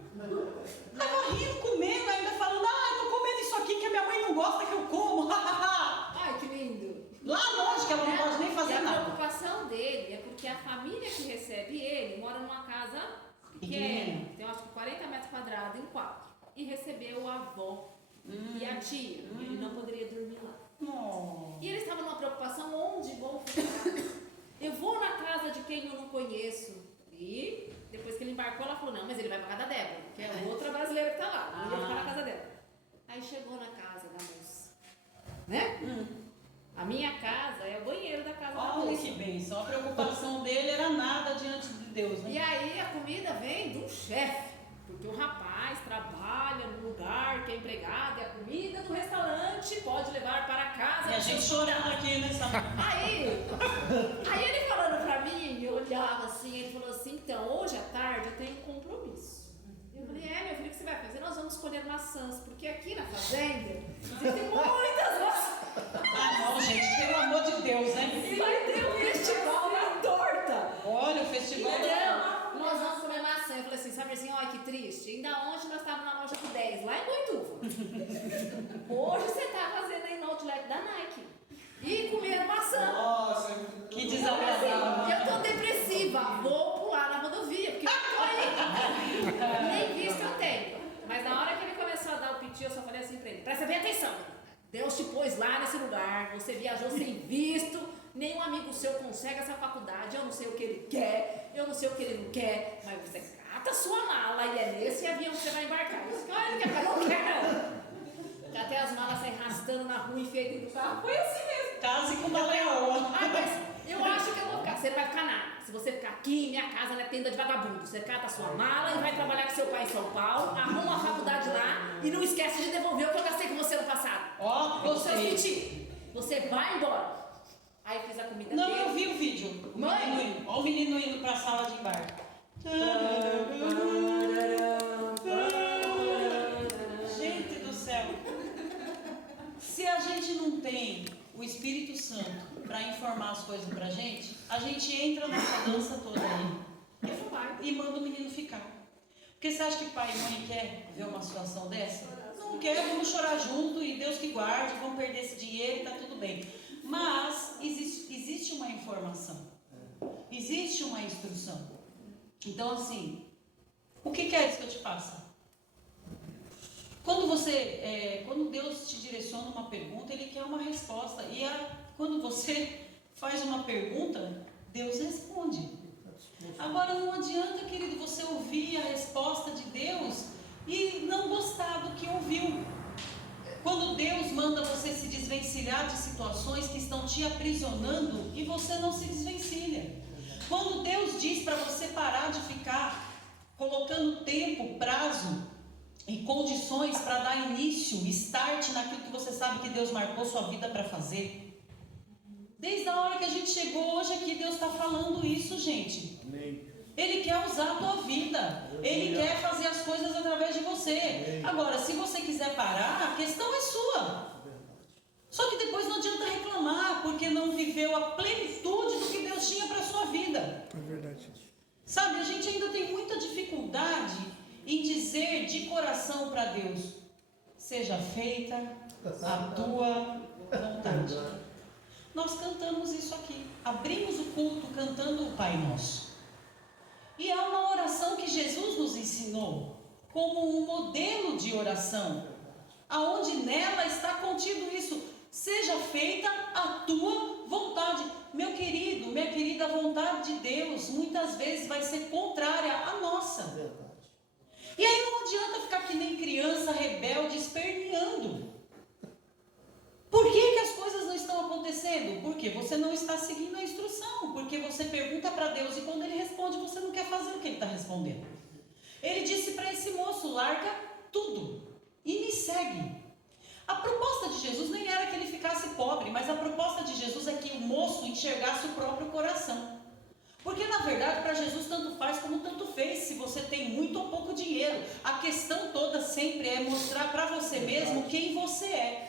Tava rindo, comendo, ainda falando, eu tô comendo isso aqui que a minha mãe não gosta que eu como. Ai, que lindo. Lá longe, que ela não pode nem fazer e a nada. preocupação dele é porque a família que recebe ele mora numa casa pequena, tem acho que 40 metros quadrados em 4. E recebeu a avó e a tia. E ele não poderia dormir lá. E ele estava numa preocupação, onde vou ficar? Eu vou na casa de quem eu não conheço. E depois que ele embarcou, ela falou, não, mas ele vai pra casa da Débora, que é outra brasileira que tá lá. Não ia ficar na casa dela. Aí chegou na casa da moça, né? A minha casa é o banheiro da casa da moça. Olha que bênção, a preocupação dele era nada diante de Deus, né? E aí a comida vem de um chefe, porque o rapaz trabalha no lugar que é empregado e a comida do restaurante pode levar para casa. E a gente chorando aqui, né? Aí ele falando pra mim, eu olhava assim, ele falou assim, então, hoje à tarde eu tenho um compromisso. Eu falei, meu filho, o que você vai fazer? Nós vamos colher maçãs, porque aqui na fazenda existem muitas maçãs. Não, gente, pelo amor de Deus, né? E vai ter um festival da torta. Olha, o festival Então, nós vamos comer maçã. Eu falei assim, sabe assim, olha que triste. Ainda ontem nós estávamos na loja do 10, lá em Boituva. Hoje você está fazendo aí no outlet da Nike. E comendo maçã. Nossa, que desagradável. Eu tô depressiva. Deus te pôs lá nesse lugar, você viajou sem visto, nenhum amigo seu consegue essa faculdade, eu não sei o que ele quer, eu não sei o que ele não quer, mas você cata a sua mala e é nesse avião que você vai embarcar. Você quer, ele quer, não quer não. Até as malas saem arrastando na rua, enfiei dentro do carro, foi assim mesmo. Case com uma leoa. Mas eu acho que eu vou ficar, você não vai ficar nada. Se você ficar aqui, minha casa não é tenda de vagabundo. Você cata a sua mala e vai trabalhar com seu pai em São Paulo, arruma uma faculdade lá e não esquece de devolver o que eu gastei com você no passado. Ó, Você gostei. mentir. Você vai embora. Aí fiz a comida Não, dele. eu vi o vídeo. Mãe. Olha o menino indo pra sala de embarque. Gente do céu. Se a gente não tem o Espírito Santo para informar as coisas pra gente, a gente entra nessa dança toda aí e manda o menino ficar. Porque você acha que pai e mãe quer ver uma situação dessa? Não quer, vamos chorar junto e Deus que guarde, vamos perder esse dinheiro e tá tudo bem. Mas existe uma informação, existe uma instrução. Então assim, o que é isso que eu te passo? Quando Deus te direciona uma pergunta, Ele quer uma resposta. E quando você faz uma pergunta, Deus responde. Agora não adianta, querido, você ouvir a resposta de Deus e não gostar do que ouviu. Quando Deus manda você se desvencilhar de situações que estão te aprisionando e você não se desvencilha. Quando Deus diz para você parar de ficar colocando tempo, prazo e condições para dar início, start naquilo que você sabe que Deus marcou sua vida para fazer. Desde a hora que a gente chegou hoje aqui, Deus está falando isso, gente. Ele quer usar a tua vida. Ele quer fazer as coisas através de você. Agora, se você quiser parar, a questão é sua. Só que depois não adianta reclamar, porque não viveu a plenitude do que Deus tinha para a sua vida. É verdade. Sabe, a gente ainda tem muita dificuldade em dizer de coração para Deus: seja feita a tua vontade. Nós cantamos isso aqui, abrimos o culto cantando o Pai Nosso. E é uma oração que Jesus nos ensinou como um modelo de oração, aonde nela está contido isso: seja feita a tua vontade. Meu querido, minha querida, a vontade de Deus muitas vezes vai ser contrária à nossa. E aí não adianta ficar que nem criança rebelde esperneando. Por que as coisas não estão acontecendo? Porque você não está seguindo a instrução. Porque você pergunta para Deus e quando Ele responde, você não quer fazer o que Ele está respondendo. Ele disse para esse moço: larga tudo e me segue. A proposta de Jesus nem era que ele ficasse pobre, mas a proposta de Jesus é que o moço enxergasse o próprio coração. Porque na verdade para Jesus tanto faz como tanto fez, se você tem muito ou pouco dinheiro. A questão toda sempre é mostrar para você mesmo quem você é.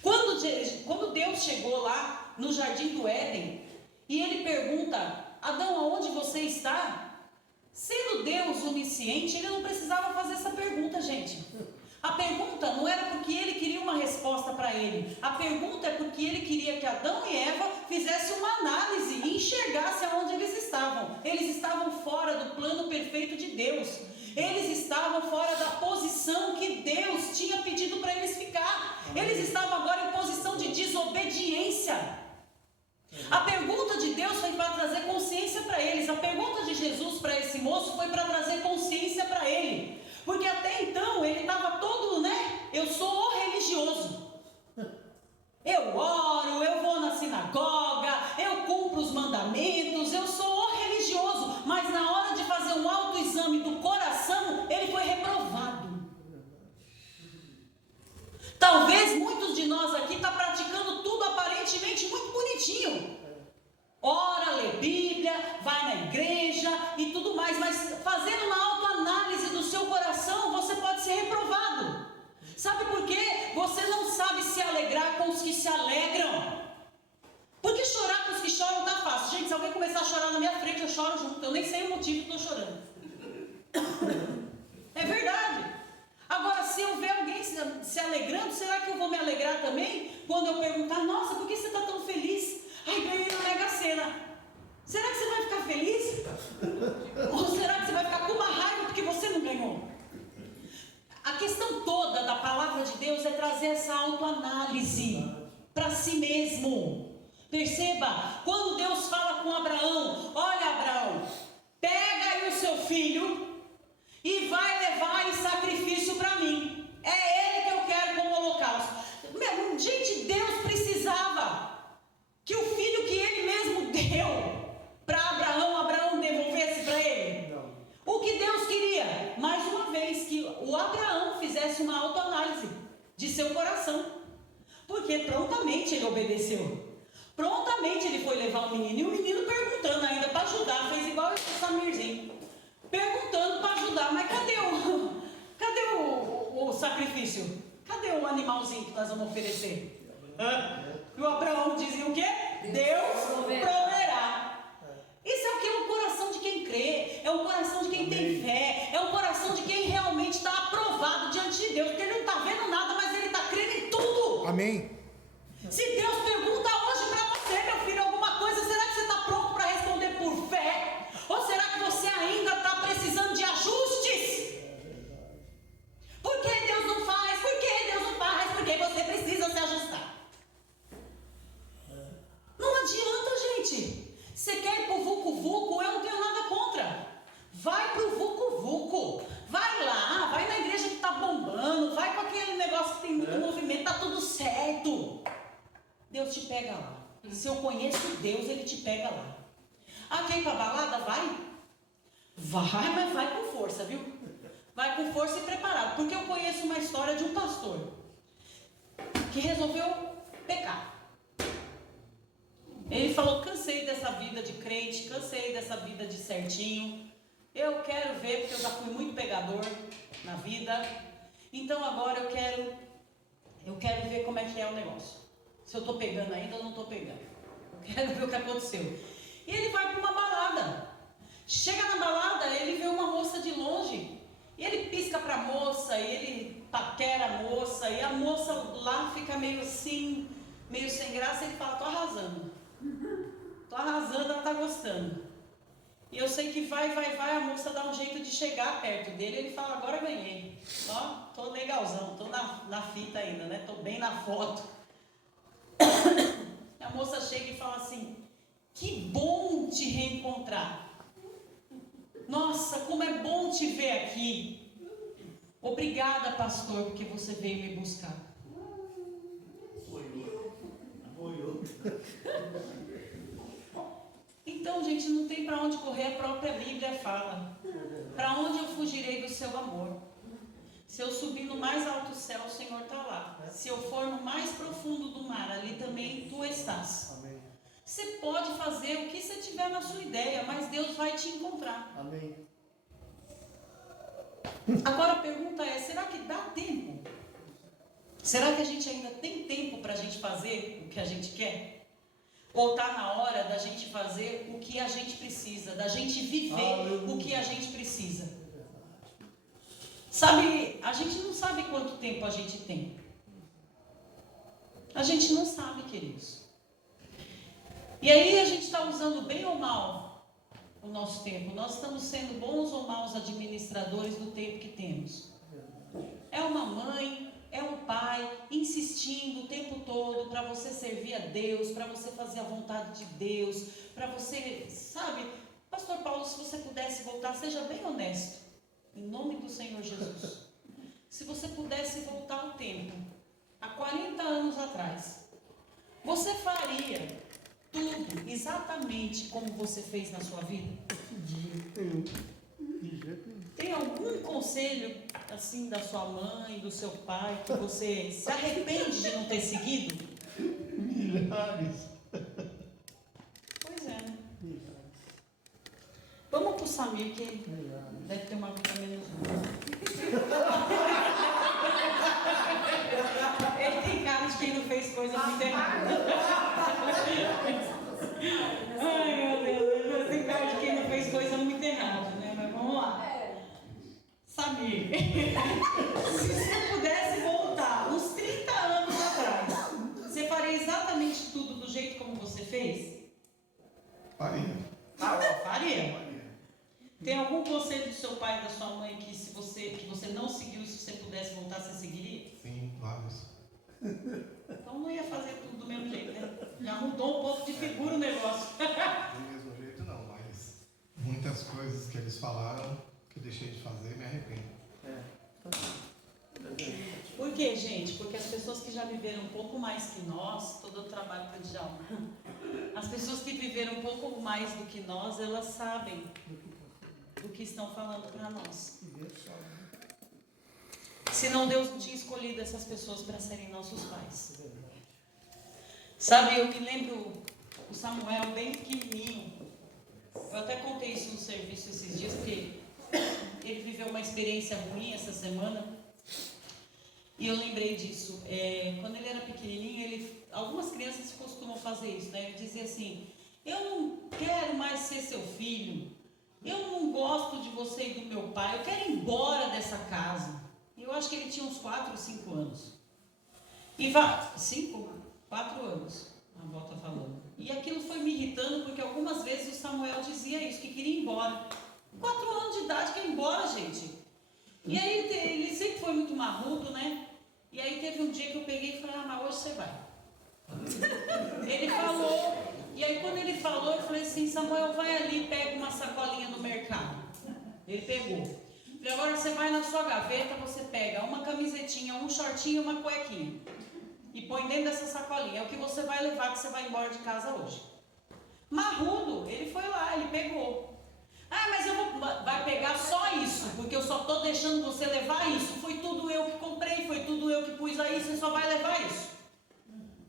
Quando Deus chegou lá no Jardim do Éden e Ele pergunta: Adão, aonde você está? Sendo Deus onisciente, Ele não precisava fazer essa pergunta, gente. A pergunta não era porque Ele queria uma resposta para ele. A pergunta é porque Ele queria que Adão e Eva fizessem uma análise e enxergassem aonde eles estavam. Eles estavam fora do plano perfeito de Deus. Eles estavam fora da posição que Deus tinha pedido para eles ficar. Eles estavam agora em posição de desobediência. A pergunta de Deus foi para trazer consciência para eles. A pergunta de Jesus para esse moço foi para trazer consciência para ele. Porque até então ele estava todo, eu sou o religioso. Eu oro, eu vou na sinagoga, eu cumpro os mandamentos, eu sou o religioso. Mas na hora de fazer um autoexame do coração, ele foi reprovado. Talvez muitos de nós aqui estão praticando tudo aparentemente muito bonitinho. Ora, lê Bíblia, vai na igreja e tudo mais, mas fazendo uma autoanálise do seu coração, você pode ser reprovado. Sabe por quê? Você não sabe se alegrar com os que se alegram. Porque chorar com os que choram tá fácil. Gente, se alguém começar a chorar na minha frente, eu choro junto. Eu nem sei o motivo que estou chorando. É verdade. Agora, se eu ver alguém se alegrando, será que eu vou me alegrar também? Quando eu perguntar: nossa, por que você está tão feliz? Ai, ganhei na Mega Sena. Será que você vai ficar feliz? Ou será que você vai ficar com uma raiva porque você não ganhou? A questão toda da palavra de Deus é trazer essa autoanálise. filho e vai levar em sacrifício para mim. É ele que eu quero como holocausto. Gente, Deus precisava que o filho que ele mesmo deu para Abraão devolvesse para ele. Não. O que Deus queria, mais uma vez, que o Abraão fizesse uma autoanálise de seu coração. Porque prontamente ele obedeceu. Prontamente ele foi levar o menino. E o menino perguntando ainda para ajudar. Fez igual esse Samirzinho. Perguntando para ajudar. Mas cadê o sacrifício? Cadê o animalzinho que nós vamos oferecer? E o Abraão dizia o quê? Deus proverá. Isso é o que? É o coração de quem crê. É o coração de quem tem fé. É o coração de quem realmente está aprovado diante de Deus. Porque ele não está vendo nada, mas ele está crendo em tudo. Amém. Se Deus pergunta hoje para você, meu filho, alguma coisa, será que você está pronto para responder por fé? Ou será que você ainda está precisando de ajustes? Por que Deus não faz? Por que Deus não faz? Porque você precisa se ajustar. Não adianta, gente. Você quer ir pro vucu-vucu? Eu não tenho nada contra. Vai pro vucu-vucu. Vai lá, vai na igreja que tá bombando. Vai com aquele negócio que tem muito movimento, tá tudo certo. Deus te pega lá. Se eu conheço Deus, Ele te pega lá. Ah, quer ir pra balada? Vai. Vai, mas vai com força, viu? Vai com força e preparado. Porque eu conheço uma história de um pastor que resolveu pecar. Ele falou, cansei dessa vida de crente, cansei dessa vida de certinho. Eu quero ver, porque eu já fui muito pegador na vida. Então agora eu quero ver como é que é o negócio. Se eu estou pegando ainda ou não estou pegando. Eu quero ver o que aconteceu. E ele vai para uma balada. Chega na balada, ele vê uma moça de longe. E ele pisca para a moça, e ele paquera a moça. E a moça lá fica meio assim, meio sem graça. Ele fala, tô arrasando. Tô arrasando, ela tá gostando. E eu sei que vai, a moça dá um jeito de chegar perto dele. Ele fala, agora ganhei. Ó, tô legalzão, tô na fita ainda, né? Tô bem na foto. A moça chega e fala assim, que bom te reencontrar. Nossa, como é bom te ver aqui. Obrigada, pastor, porque você veio me buscar. Então, gente, não tem para onde correr, a própria Bíblia fala. Para onde eu fugirei do seu amor? Se eu subir no mais alto céu, o Senhor está lá. Se eu for no mais profundo do mar, ali também tu estás. Amém. Você pode fazer o que você tiver na sua ideia, mas Deus vai te encontrar. Amém. Agora a pergunta é, será que dá tempo? Será que a gente ainda tem tempo para a gente fazer o que a gente quer? Ou está na hora da gente fazer o que a gente precisa, da gente viver o que a gente precisa? Sabe, a gente não sabe quanto tempo a gente tem. A gente não sabe, queridos. E aí a gente está usando bem ou mal o nosso tempo. Nós estamos sendo bons ou maus administradores do tempo que temos. É uma mãe, é um pai insistindo o tempo todo para você servir a Deus, para você fazer a vontade de Deus, para você, sabe, Pastor Paulo, se você pudesse voltar, seja bem honesto, em nome do Senhor Jesus. Se você pudesse voltar ao tempo, há 40 anos atrás, você faria tudo exatamente como você fez na sua vida? Tem algum conselho assim da sua mãe, do seu pai, que você se arrepende de não ter seguido? Milhares. Pois é, né? Vamos pro Samir, que deve ter uma vida menos boa. Ele tem cara de quem não fez coisa muito errada. Ai, meu Deus, ele tem cara de quem não fez coisa muito errada, né? Mas vamos lá. Samir, se você pudesse voltar uns 30 anos atrás, você faria exatamente tudo do jeito como você fez? Faria. Faria. Tem algum conselho do seu pai e da sua mãe que você não seguiu, se você pudesse voltar, você seguiria? Sim, vários. Então não ia fazer tudo do mesmo jeito, né? Já mudou um pouco de figura o negócio. Do mesmo jeito não, mas muitas coisas que eles falaram deixei de fazer, me arrependo. Por quê, gente? Porque as pessoas que já viveram um pouco mais que nós, todo o trabalho para o Djalma, as pessoas que viveram um pouco mais do que nós, elas sabem do que estão falando para nós. Senão Deus não tinha escolhido essas pessoas para serem nossos pais. Sabe, eu me lembro o Samuel bem pequenininho. Eu até contei isso no serviço esses dias, porque ele viveu uma experiência ruim essa semana. E eu lembrei disso. Quando ele era pequenininho, algumas crianças costumam fazer isso, né? Ele dizia assim: eu não quero mais ser seu filho. Eu não gosto de você e do meu pai. Eu quero ir embora dessa casa. Eu acho que ele tinha uns 4 ou 5 anos. 4 anos, a avó está falando. E aquilo foi me irritando, porque algumas vezes o Samuel dizia isso, que queria ir embora. 4 anos de idade, quer ir embora, gente. E aí ele sempre foi muito marrudo, né? E aí teve um dia que eu peguei e falei: mas hoje você vai. Ele falou, e aí quando ele falou, eu falei assim: Samuel, vai ali e pega uma sacolinha no mercado. Ele pegou. E agora você vai na sua gaveta, você pega uma camisetinha, um shortinho e uma cuequinha. E põe dentro dessa sacolinha. É o que você vai levar, que você vai embora de casa hoje. Marrudo, ele foi lá, ele pegou. Ah, mas vai pegar só isso, porque eu só estou deixando você levar isso. Foi tudo eu que comprei, foi tudo eu que pus aí, você só vai levar isso.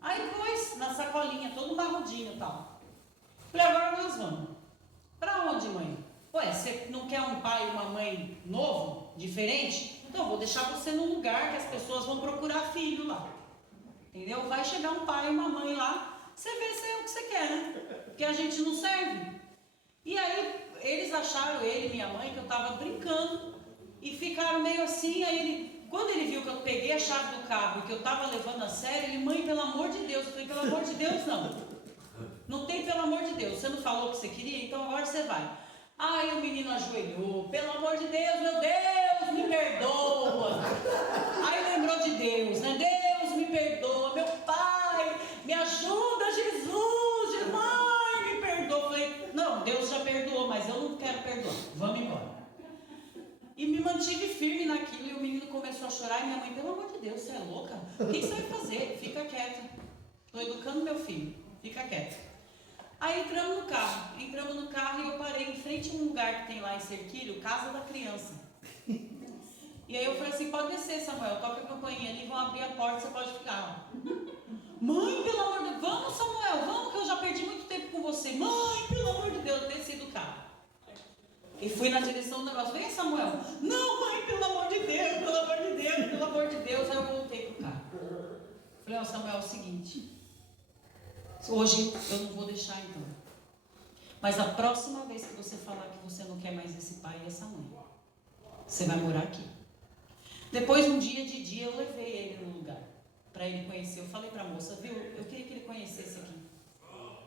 Aí pôs na sacolinha, todo marrudinho e tal. Falei: agora nós vamos. Para onde, mãe? Ué, você não quer um pai e uma mãe novo, diferente? Então, eu vou deixar você num lugar que as pessoas vão procurar filho lá. Entendeu? Vai chegar um pai e uma mãe lá, você vê se é o que você quer, né? Porque a gente não serve. E aí, eles acharam, ele e minha mãe, que eu estava brincando, e ficaram meio assim. Aí quando ele viu que eu peguei a chave do carro e que eu estava levando a sério, ele: mãe, pelo amor de Deus. Eu falei: pelo amor de Deus, não. Não tem pelo amor de Deus. Você não falou o que você queria, então agora você vai. Aí o menino ajoelhou: pelo amor de Deus, meu Deus, me perdoa. Aí lembrou de Deus, né? Deus, me perdoa, meu pai, me ajuda, Jesus, mãe, me perdoa. Falei: não, Deus já perdoou, mas eu não quero perdoar, vamos embora. E me mantive firme naquilo, e o menino começou a chorar, e minha mãe: pelo amor de Deus, você é louca? O que você vai fazer? Fica quieta. Estou educando meu filho, fica quieta. Aí entramos no carro e eu parei em frente a um lugar que tem lá em Cerquilho, Casa da Criança. E aí eu falei assim: pode descer, Samuel, toca a campainha ali, vão abrir a porta, você pode ficar. Mãe, pelo amor de Deus, vamos, Samuel, vamos, que eu já perdi muito tempo com você. Mãe, pelo amor de Deus, desci do carro. E fui na direção do negócio: vem, Samuel. Não, mãe, pelo amor de Deus, pelo amor de Deus, pelo amor de Deus. Aí eu voltei pro carro. Falei: ó, Samuel, é o seguinte, hoje eu não vou deixar então. Mas a próxima vez que você falar que você não quer mais esse pai e essa mãe, você vai morar aqui. Depois, um dia de dia, eu levei ele no lugar para ele conhecer. Eu falei para a moça: viu, eu queria que ele conhecesse aqui.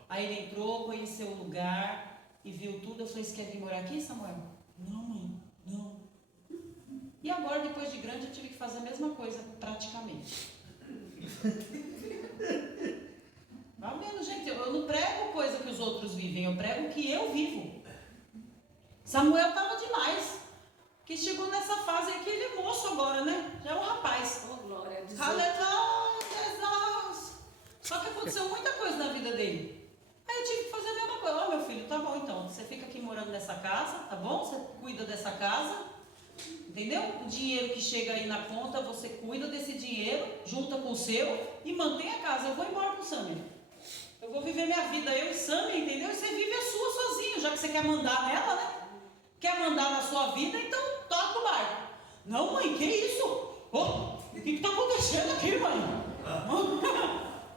Aí ele entrou, conheceu o lugar e viu tudo. Eu falei: você quer vir morar aqui, Samuel? Não, mãe, não. E agora, depois de grande, eu tive que fazer a mesma coisa, praticamente. Tá vendo, gente? Eu não prego coisa que os outros vivem, eu prego o que eu vivo. Samuel estava demais. Que chegou nessa fase aí que ele é moço agora, né? Já é um rapaz. Oh, glória a Deus. Aleluia, Jesus. Só que aconteceu muita coisa na vida dele. Aí eu tive que fazer a mesma coisa. Ó, meu filho, tá bom então. Você fica aqui morando nessa casa, tá bom? Você cuida dessa casa. Entendeu? O dinheiro que chega aí na conta, você cuida desse dinheiro, junta com o seu e mantém a casa. Eu vou embora com o Samir. Eu vou viver minha vida, eu e Samir, entendeu? E você vive a sua sozinho, já que você quer mandar nela, né? Quer mandar na sua vida, então toca o barco. Não, mãe, que isso? Oh, o que está acontecendo aqui, mãe?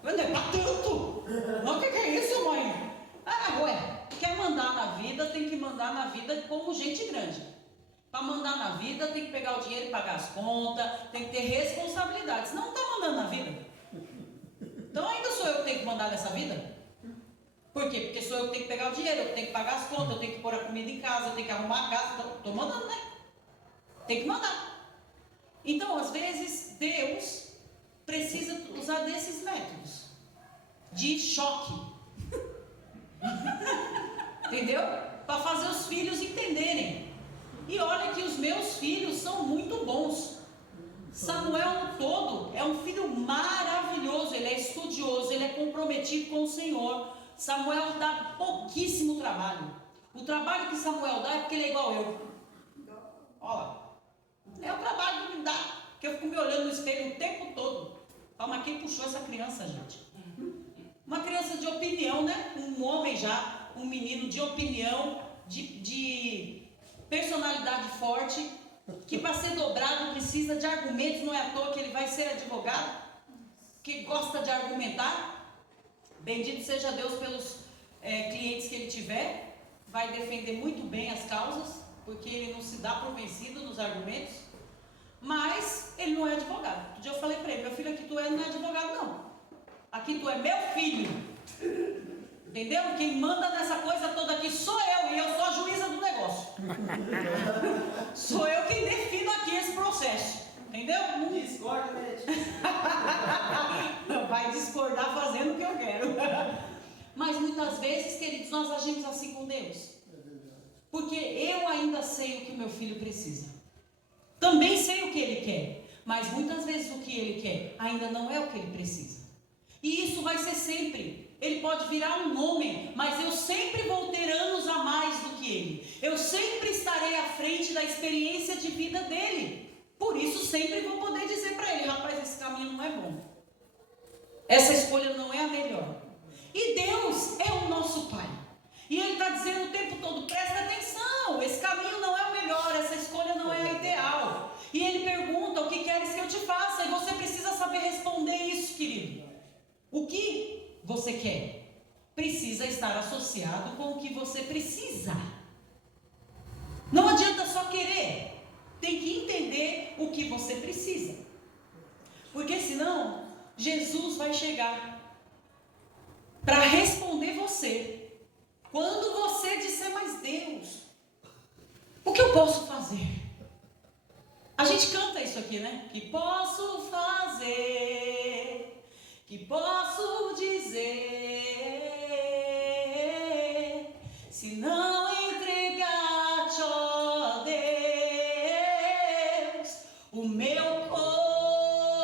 Não é pra tanto. Não, o que é isso, mãe? Ah, ué, quer mandar na vida, tem que mandar na vida como gente grande. Para mandar na vida, tem que pegar o dinheiro e pagar as contas, tem que ter responsabilidade. Senão não está mandando na vida. Então ainda sou eu que tenho que mandar nessa vida? Por quê? Porque sou eu que tenho que pegar o dinheiro, eu tenho que pagar as contas, eu tenho que pôr a comida em casa, eu tenho que arrumar a casa. Estou mandando, né? Tem que mandar. Então, às vezes, Deus precisa usar desses métodos de choque. Entendeu? Para fazer os filhos entenderem. E olha que meus filhos são muito bons. Samuel no todo é um filho maravilhoso, ele é estudioso, ele é comprometido com o Senhor. Samuel dá pouquíssimo trabalho. O trabalho que Samuel dá é porque ele é igual eu. Olha, é o trabalho que me dá, que eu fico me olhando no espelho o tempo todo. Mas quem puxou essa criança, gente? Uma criança de opinião, né? Um homem já, um menino de opinião, de personalidade forte, que para ser dobrado precisa de argumentos. Não é à toa que ele vai ser advogado, que gosta de argumentar. Bendito seja Deus pelos clientes que ele tiver. Vai defender muito bem as causas, porque ele não se dá por vencido nos argumentos. Mas ele não é advogado. Outro dia eu falei para ele: meu filho, aqui tu não é advogado não, aqui tu é meu filho. Entendeu? Quem manda nessa coisa toda aqui sou eu, e eu sou a juíza do negócio. Sou eu quem defino aqui esse processo. Entendeu? Discorda, né? Vai discordar fazendo o que eu quero. Mas muitas vezes, queridos, nós agimos assim com Deus. Porque eu ainda sei o que o meu filho precisa. Também sei o que ele quer. Mas muitas vezes o que ele quer ainda não é o que ele precisa. E isso vai ser sempre. Ele pode virar um homem, mas eu sempre vou ter anos a mais do que ele. Eu sempre estarei à frente da experiência de vida dele. Por isso sempre vou poder dizer para ele: rapaz, esse caminho não é bom. Essa escolha não é a melhor. E Deus é o nosso Pai. E Ele está dizendo o tempo todo: presta atenção, esse caminho não é o melhor, essa escolha não é a ideal. E Ele pergunta: o que queres que eu te faça? E você precisa saber responder isso, querido. O que você quer precisa estar associado com o que você precisa. Não adianta só querer. Tem que entender o que você precisa. Porque senão, Jesus vai chegar para responder você. Quando você disser: mas Deus, o que eu posso fazer? A gente canta isso aqui, né? Que posso fazer, que posso dizer, se não entregar-te, ó Deus, o meu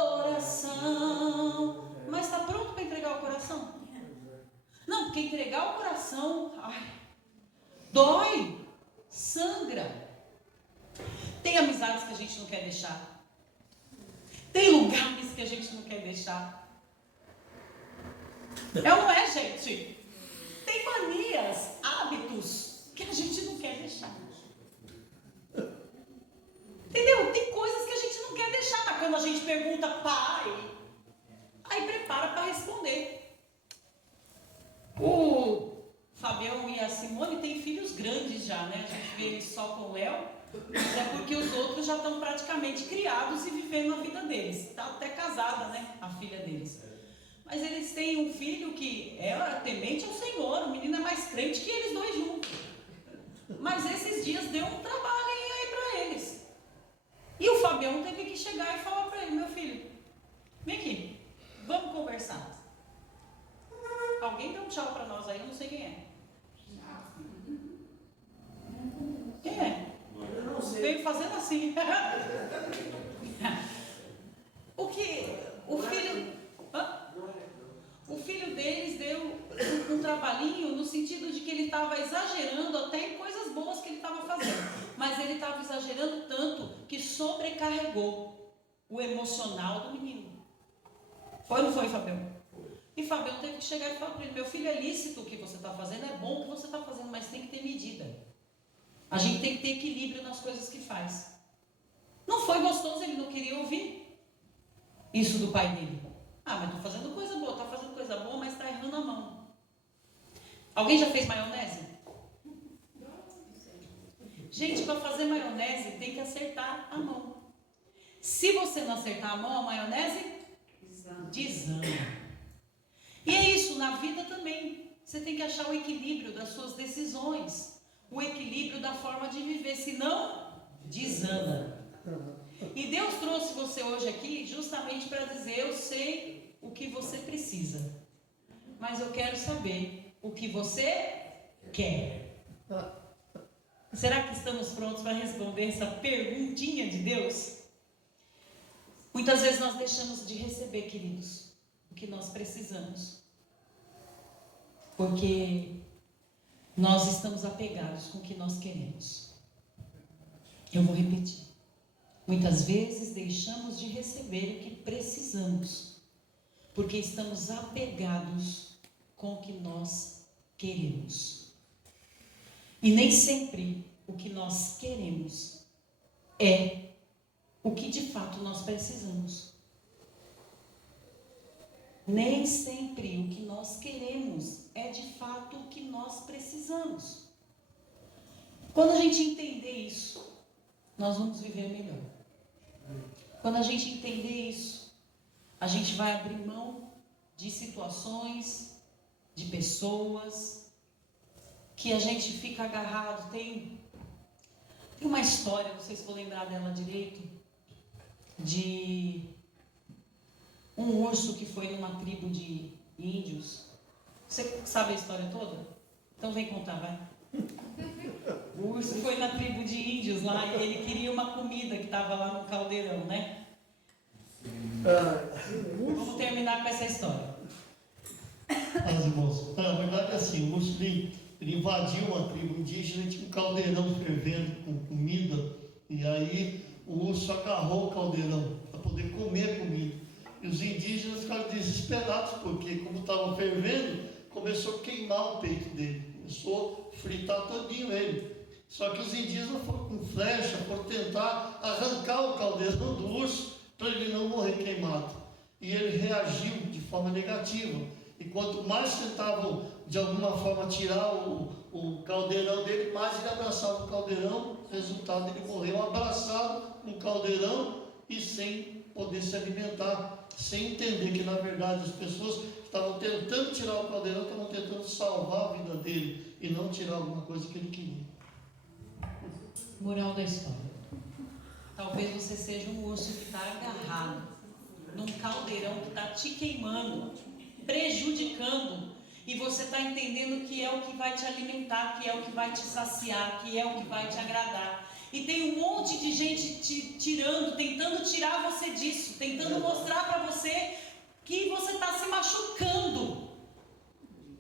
coração. Mas está pronto para entregar o coração? Não, porque entregar o coração, dói, sangra. Tem amizades que a gente não quer deixar. Tem lugares que a gente não quer deixar. É ou não é, gente? Tem manias, hábitos que a gente não quer deixar. Entendeu? Tem coisas que a gente não quer deixar. Mas quando a gente pergunta: pai, aí prepara para responder. O Fabião e a Simone têm filhos grandes já, né? A gente vê eles só com o Léo, mas é porque os outros já estão praticamente criados e vivendo a vida deles. Está até casada, né? A filha deles. Mas eles têm um filho que é temente ao Senhor. O menino é mais crente que eles dois juntos. Mas esses dias deu um trabalho aí para eles. E o Fabião teve que chegar e falar para ele: meu filho, vem aqui, vamos conversar. Alguém deu um tchau para nós aí, eu não sei quem é. Quem é? Eu não sei. Veio fazendo assim. O filho deles deu um trabalhinho no sentido de que ele estava exagerando até em coisas boas que ele estava fazendo. Mas ele estava exagerando tanto que sobrecarregou o emocional do menino. Foi ou não foi, Fabião? E Fabião teve que chegar e falar para ele: meu filho, é lícito o que você está fazendo, é bom o que você está fazendo, mas tem que ter medida. A gente tem que ter equilíbrio nas coisas que faz. Não foi gostoso, ele não queria ouvir isso do pai dele. Mas estou fazendo coisa boa, está fazendo coisa boa, mas está errando a mão. Alguém já fez maionese? Gente, para fazer maionese tem que acertar a mão. Se você não acertar a mão, a maionese desanda. E é isso, na vida também. Você tem que achar o equilíbrio das suas decisões, o equilíbrio da forma de viver, senão desanda. E Deus trouxe você hoje aqui justamente para dizer: eu sei o que você precisa, mas eu quero saber o que você quer. Será que estamos prontos para responder essa perguntinha de Deus? Muitas vezes nós deixamos de receber, queridos, o que nós precisamos, porque nós estamos apegados com o que nós queremos. Eu vou repetir. Muitas vezes deixamos de receber o que precisamos, porque estamos apegados com o que nós queremos. E nem sempre o que nós queremos é o que de fato nós precisamos. Nem sempre o que nós queremos é de fato o que nós precisamos. Quando a gente entender isso, nós vamos viver melhor. Quando a gente entender isso, a gente vai abrir mão de situações, de pessoas, que a gente fica agarrado. Tem uma história, não sei se vou lembrar dela direito, de um urso que foi numa tribo de índios. Você sabe a história toda? Então vem contar, vai. O urso foi na tribo de índios lá e ele queria uma comida que estava lá no caldeirão, né? Vamos terminar com essa história. Mas, irmãos, na verdade é assim, o urso ele invadiu uma tribo indígena, tinha um caldeirão fervendo com comida, e aí o urso agarrou o caldeirão para poder comer a comida. E os indígenas ficaram desesperados, porque como estava fervendo, começou a queimar o peito dele, começou a fritar todinho ele. Só que os indígenas foram com flecha, foram tentar arrancar o caldeirão do urso para ele não morrer queimado. E ele reagiu de forma negativa. E quanto mais tentavam de alguma forma tirar o caldeirão dele, mais ele abraçava o caldeirão. Resultado, ele morreu abraçado no caldeirão e sem poder se alimentar, sem entender que na verdade as pessoas que estavam tentando tirar o caldeirão estavam tentando salvar a vida dele e não tirar alguma coisa que ele queria. Moral da história. Talvez você seja um urso que está agarrado num caldeirão que está te queimando, prejudicando, e você está entendendo que é o que vai te alimentar, que é o que vai te saciar, que é o que vai te agradar. E tem um monte de gente te tirando, tentando tirar você disso, tentando mostrar para você que você está se machucando,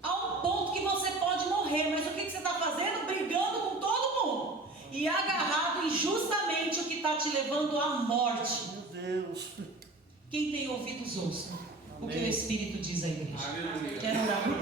ao ponto que você pode morrer. Mas o que você está fazendo? Brigando com todo mundo e agarrado injustamente o que está te levando à morte. Meu Deus! Quem tem ouvidos ouça o que o Espírito diz à igreja. Quero orar por